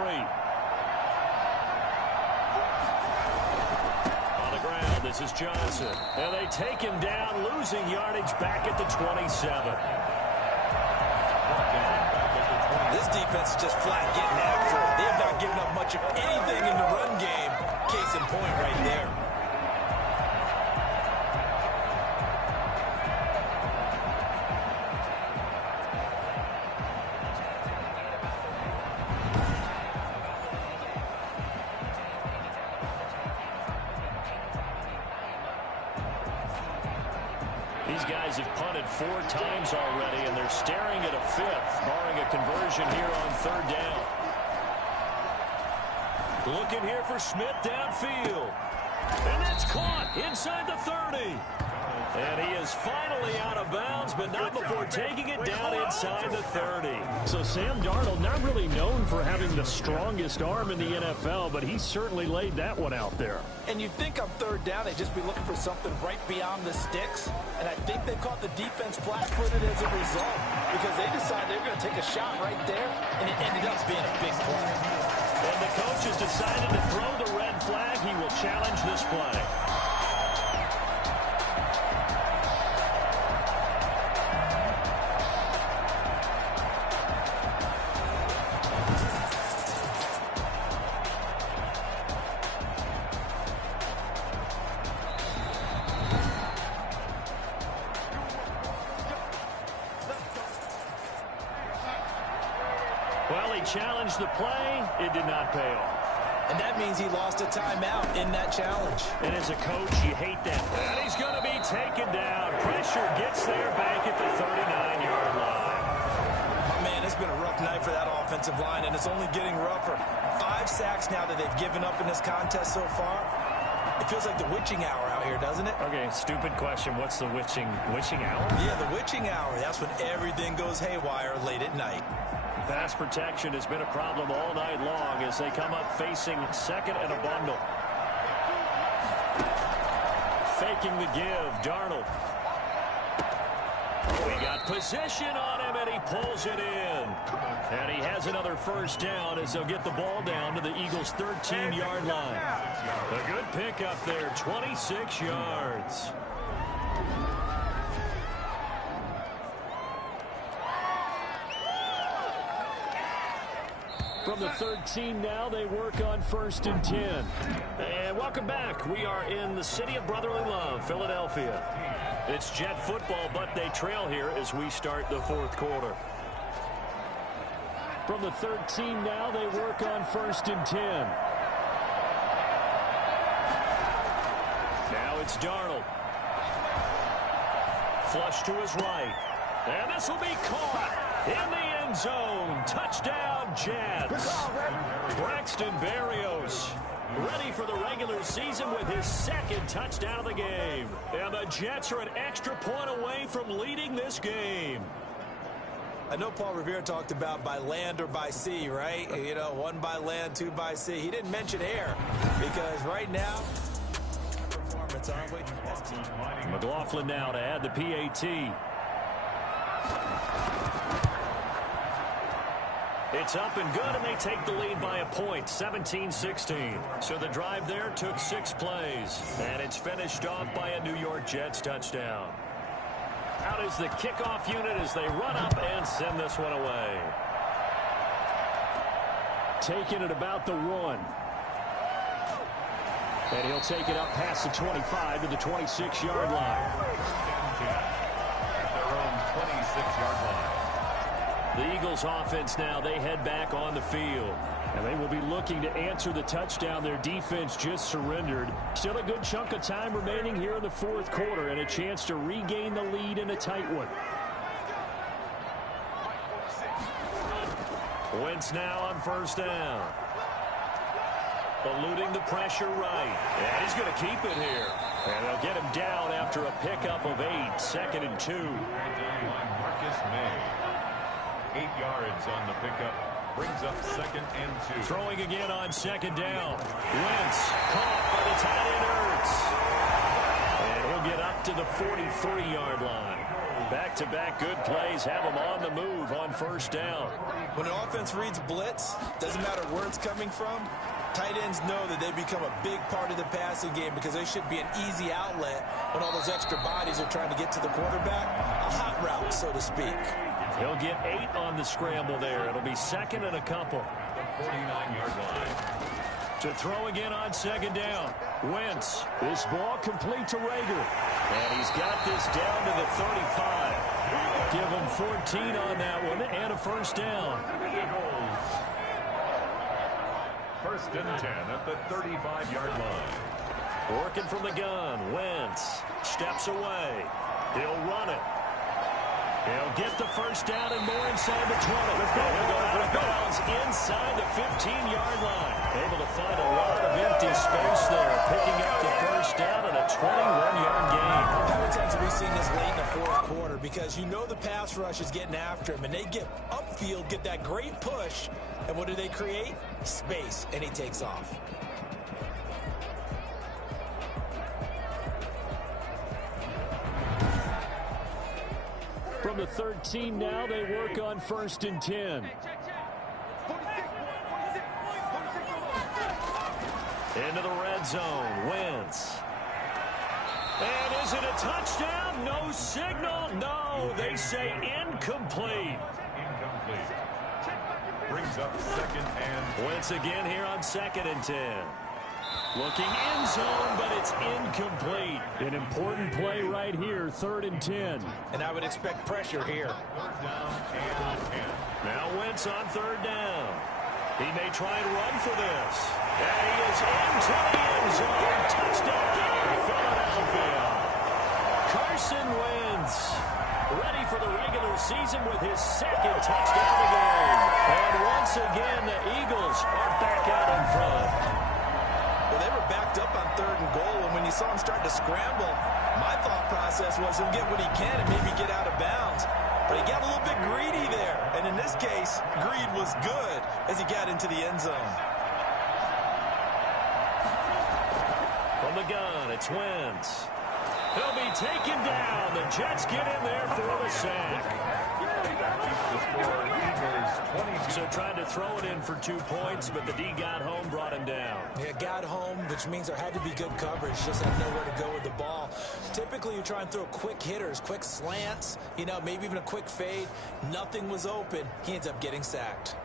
On the ground, this is Johnson. And they take him down, losing yardage back at the 27. This defense is just flat getting after it. They have not given up much of anything in the run game. Case in point right there. These guys have punted 4 times already, and they're staring at a 5th, barring a conversion here on 3rd down. Looking here for Smith downfield. And it's caught inside the 30. And he is finally out of bounds, but not before taking it down inside the 30. So Sam Darnold, not really known for having the strongest arm in the NFL, but he certainly laid that one out there. And you'd think on 3rd down, they'd just be looking for something right beyond the sticks. And I think they caught the defense flat-footed as a result because they decided they were going to take a shot right there, and it ended up being a big play. And the coach has decided to throw the red flag. He will challenge this play. Well, he challenged the play. It did not pay off. And that means he lost a timeout in that challenge. And as a coach, you hate that. And he's going to be taken down. Pressure gets there back at the 39-yard line. Oh, man, it's been a rough night for that offensive line, and it's only getting rougher. 5 sacks now that they've given up in this contest so far. It feels like the witching hour out here, doesn't it? Okay, stupid question. What's the witching hour? Yeah, the witching hour. That's when everything goes haywire late at night. Pass protection has been a problem all night long as they come up facing 2nd and a bundle. Faking the give, Darnold. We got possession on him, and he pulls it in. And he has another 1st down as they'll get the ball down to the Eagles' 13-yard line. A good pickup there, 26 yards. From the 13 now, they work on 1st and 10. And welcome back. We are in the city of brotherly love, Philadelphia. It's Jet football, but they trail here as we start the 4th quarter. From the 13 now, they work on 1st and 10. Now it's Darnold. Flush to his right. And this will be caught in the end zone. Touchdown, Jets. Braxton Berrios ready for the regular season with his 2nd touchdown of the game. And the Jets are an extra point away from leading this game. I know Paul Revere talked about by land or by sea, right? You know, 1 by land, 2 by sea. He didn't mention air because right now, performance, aren't we? McLaughlin now to add the PAT. It's up and good, and they take the lead by a point, 17-16. So the drive there took 6 plays, and it's finished off by a New York Jets touchdown. Out is the kickoff unit as they run up and send this one away. Taking it about the 1. And he'll take it up past the 25 to the 26-yard line. At their own 26-yard line. The Eagles offense now, they head back on the field. And they will be looking to answer the touchdown their defense just surrendered. Still a good chunk of time remaining here in the 4th quarter and a chance to regain the lead in a tight one. Wentz now on 1st down. Eluding the pressure right. And he's going to keep it here. And they'll get him down after a pickup of 8, 2nd and 2. Marcus May. 8 yards on the pickup. Brings up 2nd and 2. Throwing again on 2nd down. Wentz caught by the tight end Ertz. And he'll get up to the 43-yard line. Back-to-back good plays have him on the move on first down. When an offense reads blitz, doesn't matter where it's coming from, tight ends know that they become a big part of the passing game because they should be an easy outlet when all those extra bodies are trying to get to the quarterback. A hot route, so to speak. He'll get 8 on the scramble there. It'll be second and a couple. 49-yard line. To throw again on second down. Wentz. This ball complete to Rager. And he's got this down to the 35. Give him 14 on that one and a first down. First and 10 at the 35-yard line. Working from the gun. Wentz steps away. He'll run it. He'll get the first down and more inside the 20. He'll go out of bounds inside the 15-yard line. Able to find a lot of empty space there, picking up the first down and a 21-yard gain. How many times have we seen this late in the fourth quarter? Because you know the pass rush is getting after him, and they get upfield, get that great push, and what do they create? Space, and he takes off. From the 13 now, they work on first and 10. Into the red zone. Wentz. And is it a touchdown? No signal. No, they say incomplete. Incomplete. Brings up second and... Wentz again here on second and 10. Looking end zone, but it's incomplete. An important play right here, third and 10. And I would expect pressure here. Third down and 10. Now Wentz on third down. He may try and run for this. And he is into the end zone. Touchdown, Philadelphia. Carson Wentz, ready for the regular season with his second touchdown of the game. And once again, the Eagles are back out in front. Well, they were backed up on third and goal, and when you saw him start to scramble, my thought process was he'll get what he can and maybe get out of bounds. But he got a little bit greedy there, and in this case, greed was good as he got into the end zone. From the gun, it's Wentz. He'll be taken down. The Jets get in there for the sack. So tried to throw it in for 2 points, but the D got home, brought him down. Yeah, got home, which means there had to be good coverage. Just had nowhere to go with the ball. Typically, you try and throw quick hitters, quick slants, you know, maybe even a quick fade. Nothing was open. He ends up getting sacked.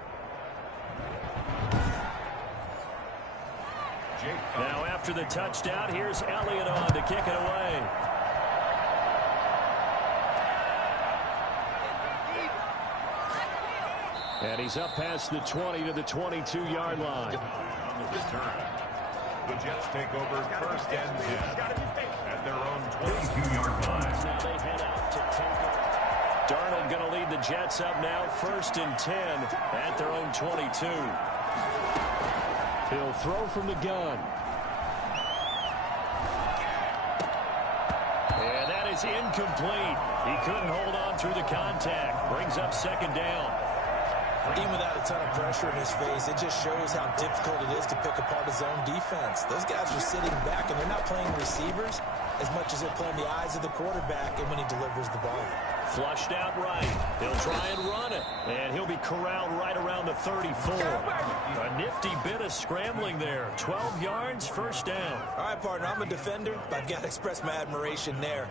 Now after the touchdown, here's Elliott on to kick it away. And he's up past the 20 to the 22-yard line. On the return, the Jets take over first and 10 at their own 22-yard line. Now they head out to take it. Darnold going to lead the Jets up now, first and 10 at their own 22. He'll throw from the gun. And that is incomplete. He couldn't hold on through the contact. Brings up second down. Even without a ton of pressure in his face, it just shows how difficult it is to pick apart his own defense. Those guys are sitting back, and they're not playing receivers as much as they're playing the eyes of the quarterback and when he delivers the ball. Flushed out right. He'll try and run it. And he'll be corralled right around the 34. A nifty bit of scrambling there. 12 yards, first down. All right, partner, I'm a defender, but I've got to express my admiration there.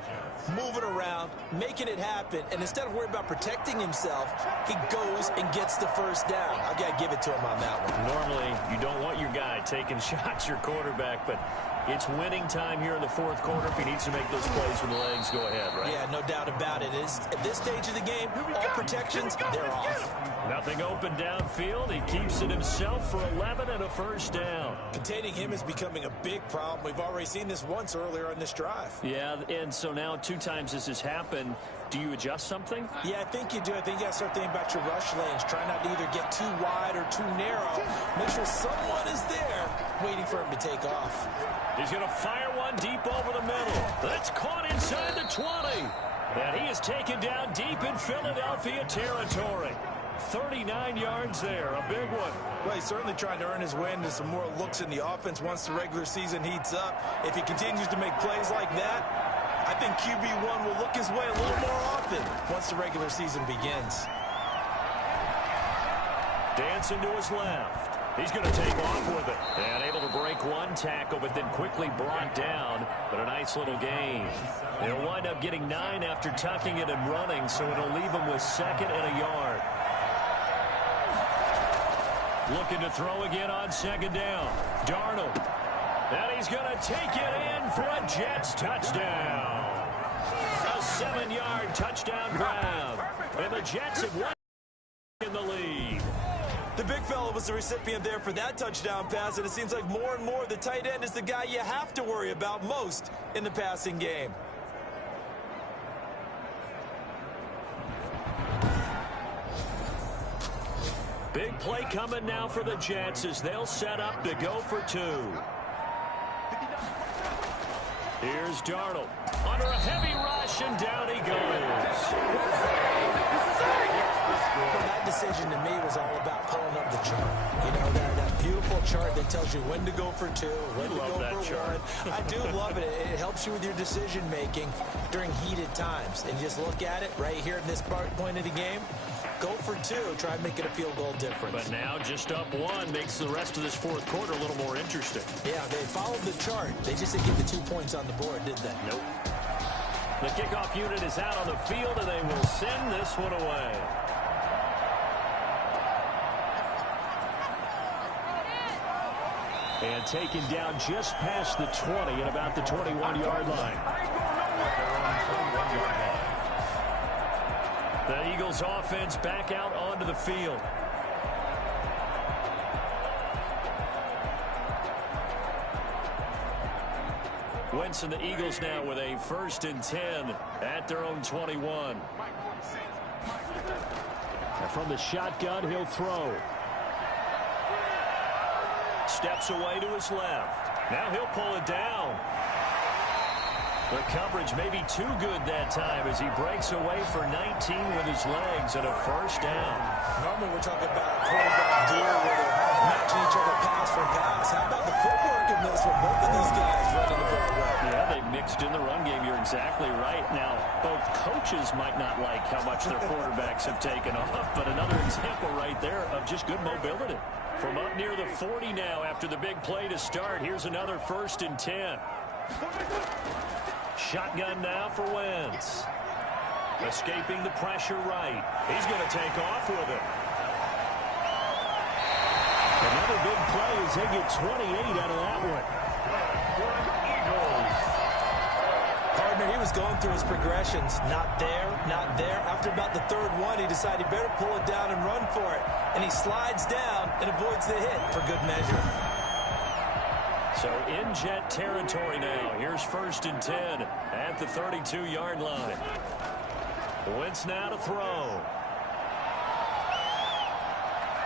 Moving around, making it happen, and instead of worrying about protecting himself, he goes and gets the first down. I've got to give it to him on that one. Normally, you don't want your guy taking shots, your quarterback, but it's winning time here in the fourth quarter. If he needs to make those plays with the legs, go ahead, right? Yeah, no doubt about it. At this stage of the game, all protections, they're off. Nothing open downfield. He keeps it himself for 11 and a first down. Containing him is becoming a big problem. We've already seen this once earlier on this drive. Yeah, and so now 2 times this has happened. Do you adjust something? Yeah, I think you do. I think you got to start thinking about your rush lanes. Try not to either get too wide or too narrow. Make sure someone is there waiting for him to take off. He's going to fire one deep over the middle. That's caught inside the 20. And he is taken down deep in Philadelphia territory. 39 yards there, a big one. Well, he's certainly trying to earn his way into some more looks in the offense once the regular season heats up. If he continues to make plays like that, I think QB1 will look his way a little more often once the regular season begins. Dancing to his left. He's going to take off with it. And able to break one tackle, but then quickly brought down. But a nice little gain. They'll wind up getting 9 after tucking it and running, so it'll leave them with 2nd and a yard. Looking to throw again on 2nd down. Darnold. And he's going to take it in for a Jets touchdown. A 7-yard touchdown grab. And the Jets have won in the lead. The big fella was the recipient there for that touchdown pass, and it seems like more and more the tight end is the guy you have to worry about most in the passing game. Big play coming now for the Jets as they'll set up to go for 2. Here's Darnold. Under a heavy rush, and down he goes. Well, that decision to me was all about pulling up the chart. You know, that beautiful chart that tells you when to go for 2, when to go for 1. I do love it. It helps you with your decision making during heated times. And just look at it right here in this point of the game. Go for 2. Try and make it a field goal difference. But now just up 1 makes the rest of this 4th quarter a little more interesting. Yeah, they followed the chart. They just didn't get the 2 points on the board, did they? Nope. The kickoff unit is out on the field, and they will send this one away. And taken down just past the 20 at about the 21-yard line. The Eagles offense back out onto the field. Wentz and the Eagles now with a 1st and 10 at their own 21. And from the shotgun, he'll throw. Steps away to his left. Now he'll pull it down. The coverage may be too good that time as he breaks away for 19 with his legs and a 1st down. Normally we're talking about quarterback duel where they're matching each other pass for pass. How about the footwork in this one? Both of these guys running the very well. Yeah, they mixed in the run game. You're exactly right. Now, both coaches might not like how much their quarterbacks have taken off, but another example right there of just good mobility. From up near the 40 now after the big play to start, here's another 1st and 10. Shotgun now for Wentz. Escaping the pressure right. He's going to take off with it. Another big play as they get 28 out of that one. Partner, he was going through his progressions. Not there, not there. After about the 3rd one, he decided he better pull it down and run for it. And he slides down and avoids the hit for good measure. So in Jet territory now. Here's 1st and 10 at the 32-yard line. Wentz now to throw.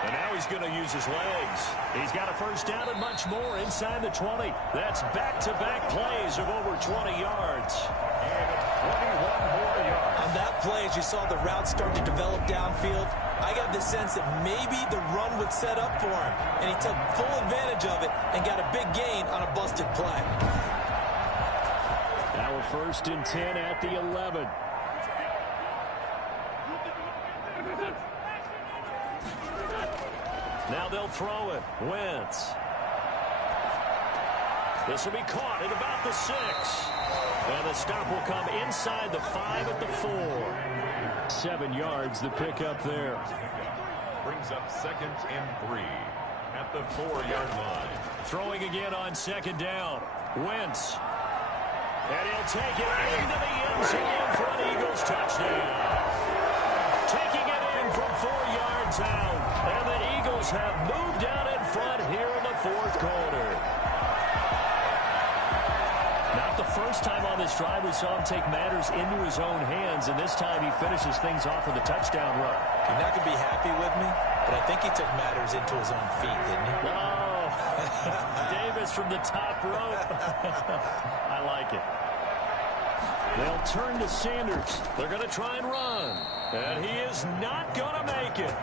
And now he's going to use his legs. He's got a 1st down and much more inside the 20. That's back-to-back plays of over 20 yards. And 21 more yards. On that play, as you saw the route start to develop downfield, I got the sense that maybe the run would set up for him. And he took full advantage of it and got a big gain on a busted play. Now a 1st and 10 at the 11. Now they'll throw it. Wentz. This will be caught at about the 6. And the stop will come inside the 5 at the 4. 7 yards, the pickup there. Brings up 2nd and 3 at the 4-yard line. Throwing again on 2nd down. Wentz. And he'll take it into the end zone for an Eagles touchdown. Taking it in from 4 yards out. And the Eagles have moved out in front here in the 4th quarter. Not the first time on this drive we saw him take matters into his own hands, and this time he finishes things off with a touchdown run. You're not going to be happy with me, but I think he took matters into his own feet, didn't he? Oh, Davis from the top rope. I like it. They'll turn to Sanders. They're going to try and run. And he is not going to make it.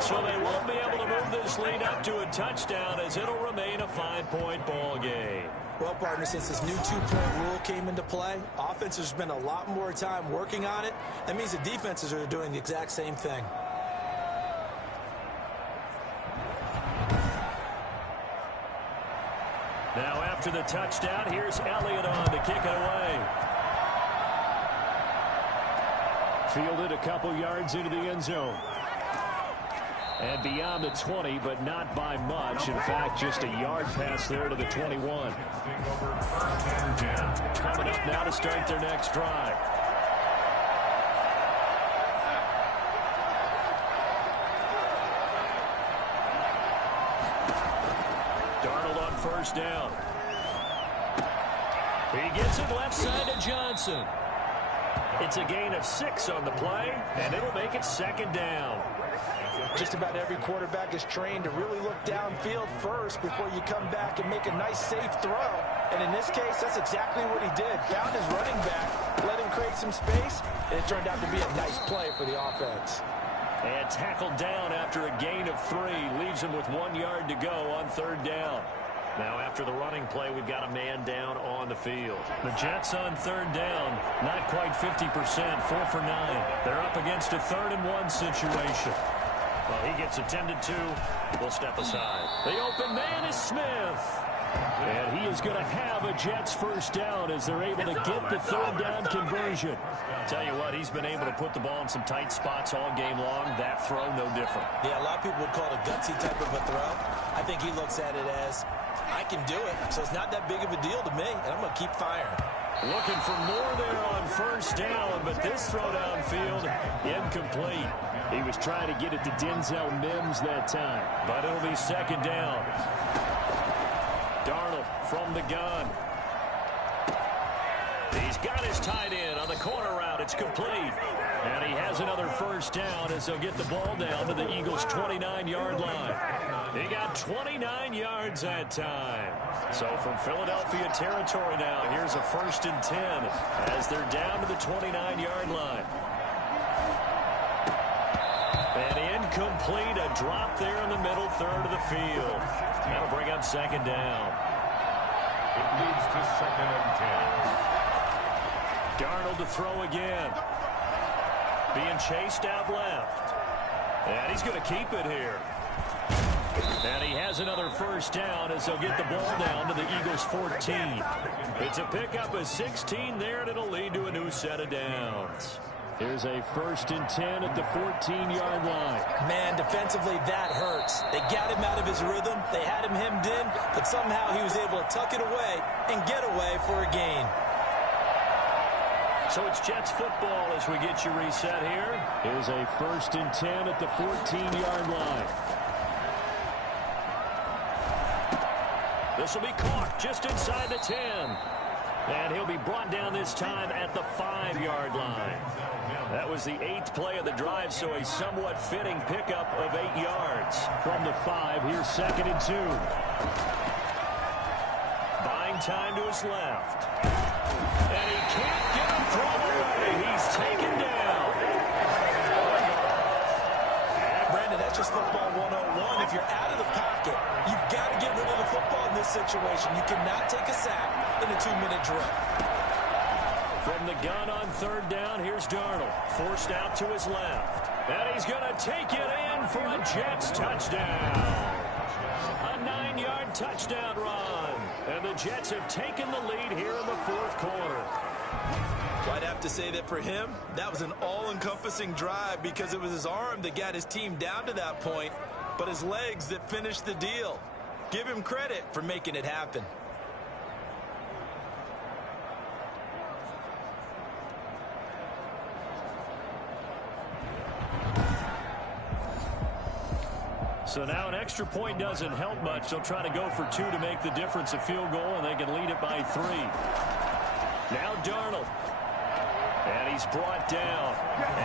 So they won't be able to move this lead up to a touchdown as it'll remain a 5-point ball game. Well, partner, since this new 2-point rule came into play, offenses spend a lot more time working on it. That means the defenses are doing the exact same thing. Now after the touchdown, here's Elliott on to kick it away. Fielded a couple yards into the end zone. And beyond the 20, but not by much. In fact, just a yard pass there to the 21. Coming up now to start their next drive. Darnold on first down. He gets it left side to Johnson. It's a gain of 6 on the play, and it'll make it 2nd down. Just about every quarterback is trained to really look downfield first before you come back and make a nice, safe throw. And in this case, that's exactly what he did. Found his running back, let him create some space, and it turned out to be a nice play for the offense. And tackled down after a gain of 3. Leaves him with 1 yard to go on 3rd down. Now after the running play, we've got a man down on the field. The Jets on 3rd down, not quite 50%, 4 for 9. They're up against a 3rd and 1 situation. Well, he gets attended to. We'll step aside. The open man is Smith. And he is going to have a Jets first down as they're able to get the 3rd down conversion. Tell you what, he's been able to put the ball in some tight spots all game long. That throw, no different. Yeah, a lot of people would call it a gutsy type of a throw. I think he looks at it as, I can do it, so it's not that big of a deal to me, and I'm going to keep firing. Looking for more there on first down, but this throw downfield, incomplete. He was trying to get it to Denzel Mims that time, but it'll be 2nd down. Darnold from the gun. He's got his tight end on the corner route. It's complete. And he has another first down as they'll get the ball down to the Eagles' 29-yard line. He got 29 yards that time. So from Philadelphia territory now, here's a 1st and 10 as they're down to the 29-yard line. And incomplete, a drop there in the middle 3rd of the field. That'll bring up 2nd down. It leads to 2nd and 10. Darnold to throw again. Being chased out left. And he's going to keep it here. And he has another first down as they'll get the ball down to the Eagles' 14. It's a pickup of 16 there, and it'll lead to a new set of downs. Here's a 1st and 10 at the 14-yard line. Man, defensively, that hurts. They got him out of his rhythm. They had him hemmed in, but somehow he was able to tuck it away and get away for a gain. So it's Jets football as we get you reset here. Here's a 1st and 10 at the 14-yard line. This will be caught just inside the 10. And he'll be brought down this time at the 5-yard line. That was the 8th play of the drive, so a somewhat fitting pickup of 8 yards. From the 5, here's 2nd and 2. Buying time to his left. And he can't get him thrown away. He's taken down. Brandon, that's just football 101. If you're out of the pocket, you've got to get rid of the football in this situation. You cannot take a sack in a 2-minute drill. From the gun on 3rd down, here's Darnold. Forced out to his left. And he's going to take it in for a Jets touchdown. A 9-yard touchdown run. And the Jets have taken the lead here in the 4th quarter. Well, I'd have to say that for him, that was an all-encompassing drive because it was his arm that got his team down to that point, but his legs that finished the deal. Give him credit for making it happen. So now an extra point doesn't help much. They'll try to go for 2 to make the difference a field goal, and they can lead it by 3. Now Darnold. And he's brought down.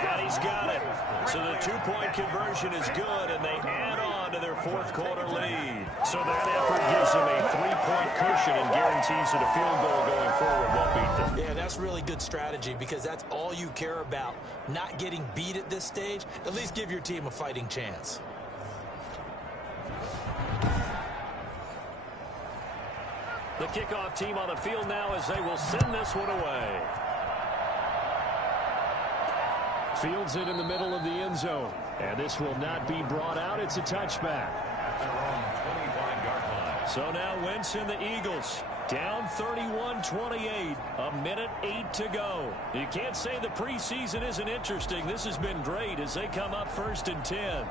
And he's got it. So the 2-point conversion is good, and they add on on to their fourth quarter lead. So that effort gives them a 3-point cushion and guarantees that a field goal going forward won't beat them. Yeah, that's really good strategy because that's all you care about. Not getting beat at this stage. At least give your team a fighting chance. The kickoff team on the field now as they will send this one away. Fields it in the middle of the end zone. And this will not be brought out. It's a touchback. So now Wentz and the Eagles down 31-28. A minute 8 to go. You can't say the preseason isn't interesting. This has been great as they come up 1st and 10.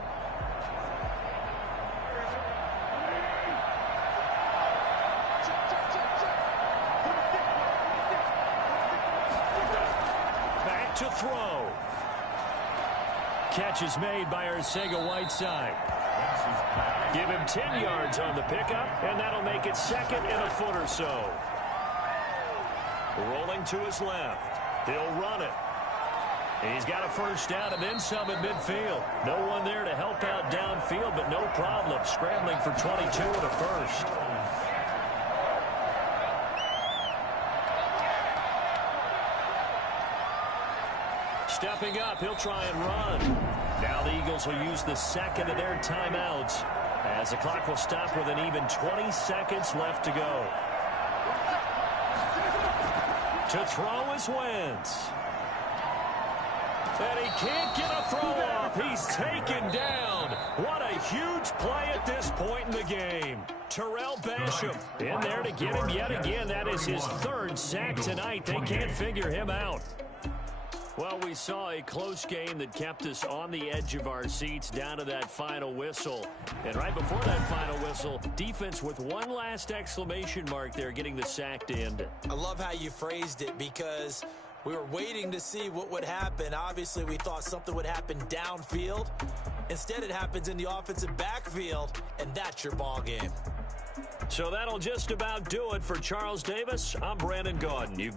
Back to throw. Catch is made by Arcega-Whiteside. Give him 10 yards on the pickup, and that'll make it 2nd and a foot or so. Rolling to his left. He'll run it. He's got a first down and then some at midfield. No one there to help out downfield, but no problem. Scrambling for 22 and a first. Stepping up, he'll try and run. Now the Eagles will use the 2nd of their timeouts as the clock will stop with an even 20 seconds left to go. To throw is Wentz. And he can't get a throw off. He's taken down. What a huge play at this point in the game. Terrell Basham in there to get him yet again. That is his 3rd sack tonight. They can't figure him out. Well, we saw a close game that kept us on the edge of our seats down to that final whistle. And right before that final whistle, defense with one last exclamation mark there, getting the sack to end it. I love how you phrased it because we were waiting to see what would happen. Obviously, we thought something would happen downfield. Instead, it happens in the offensive backfield, and that's your ball game. So that'll just about do it for Charles Davis. I'm Brandon Gaudin. You've been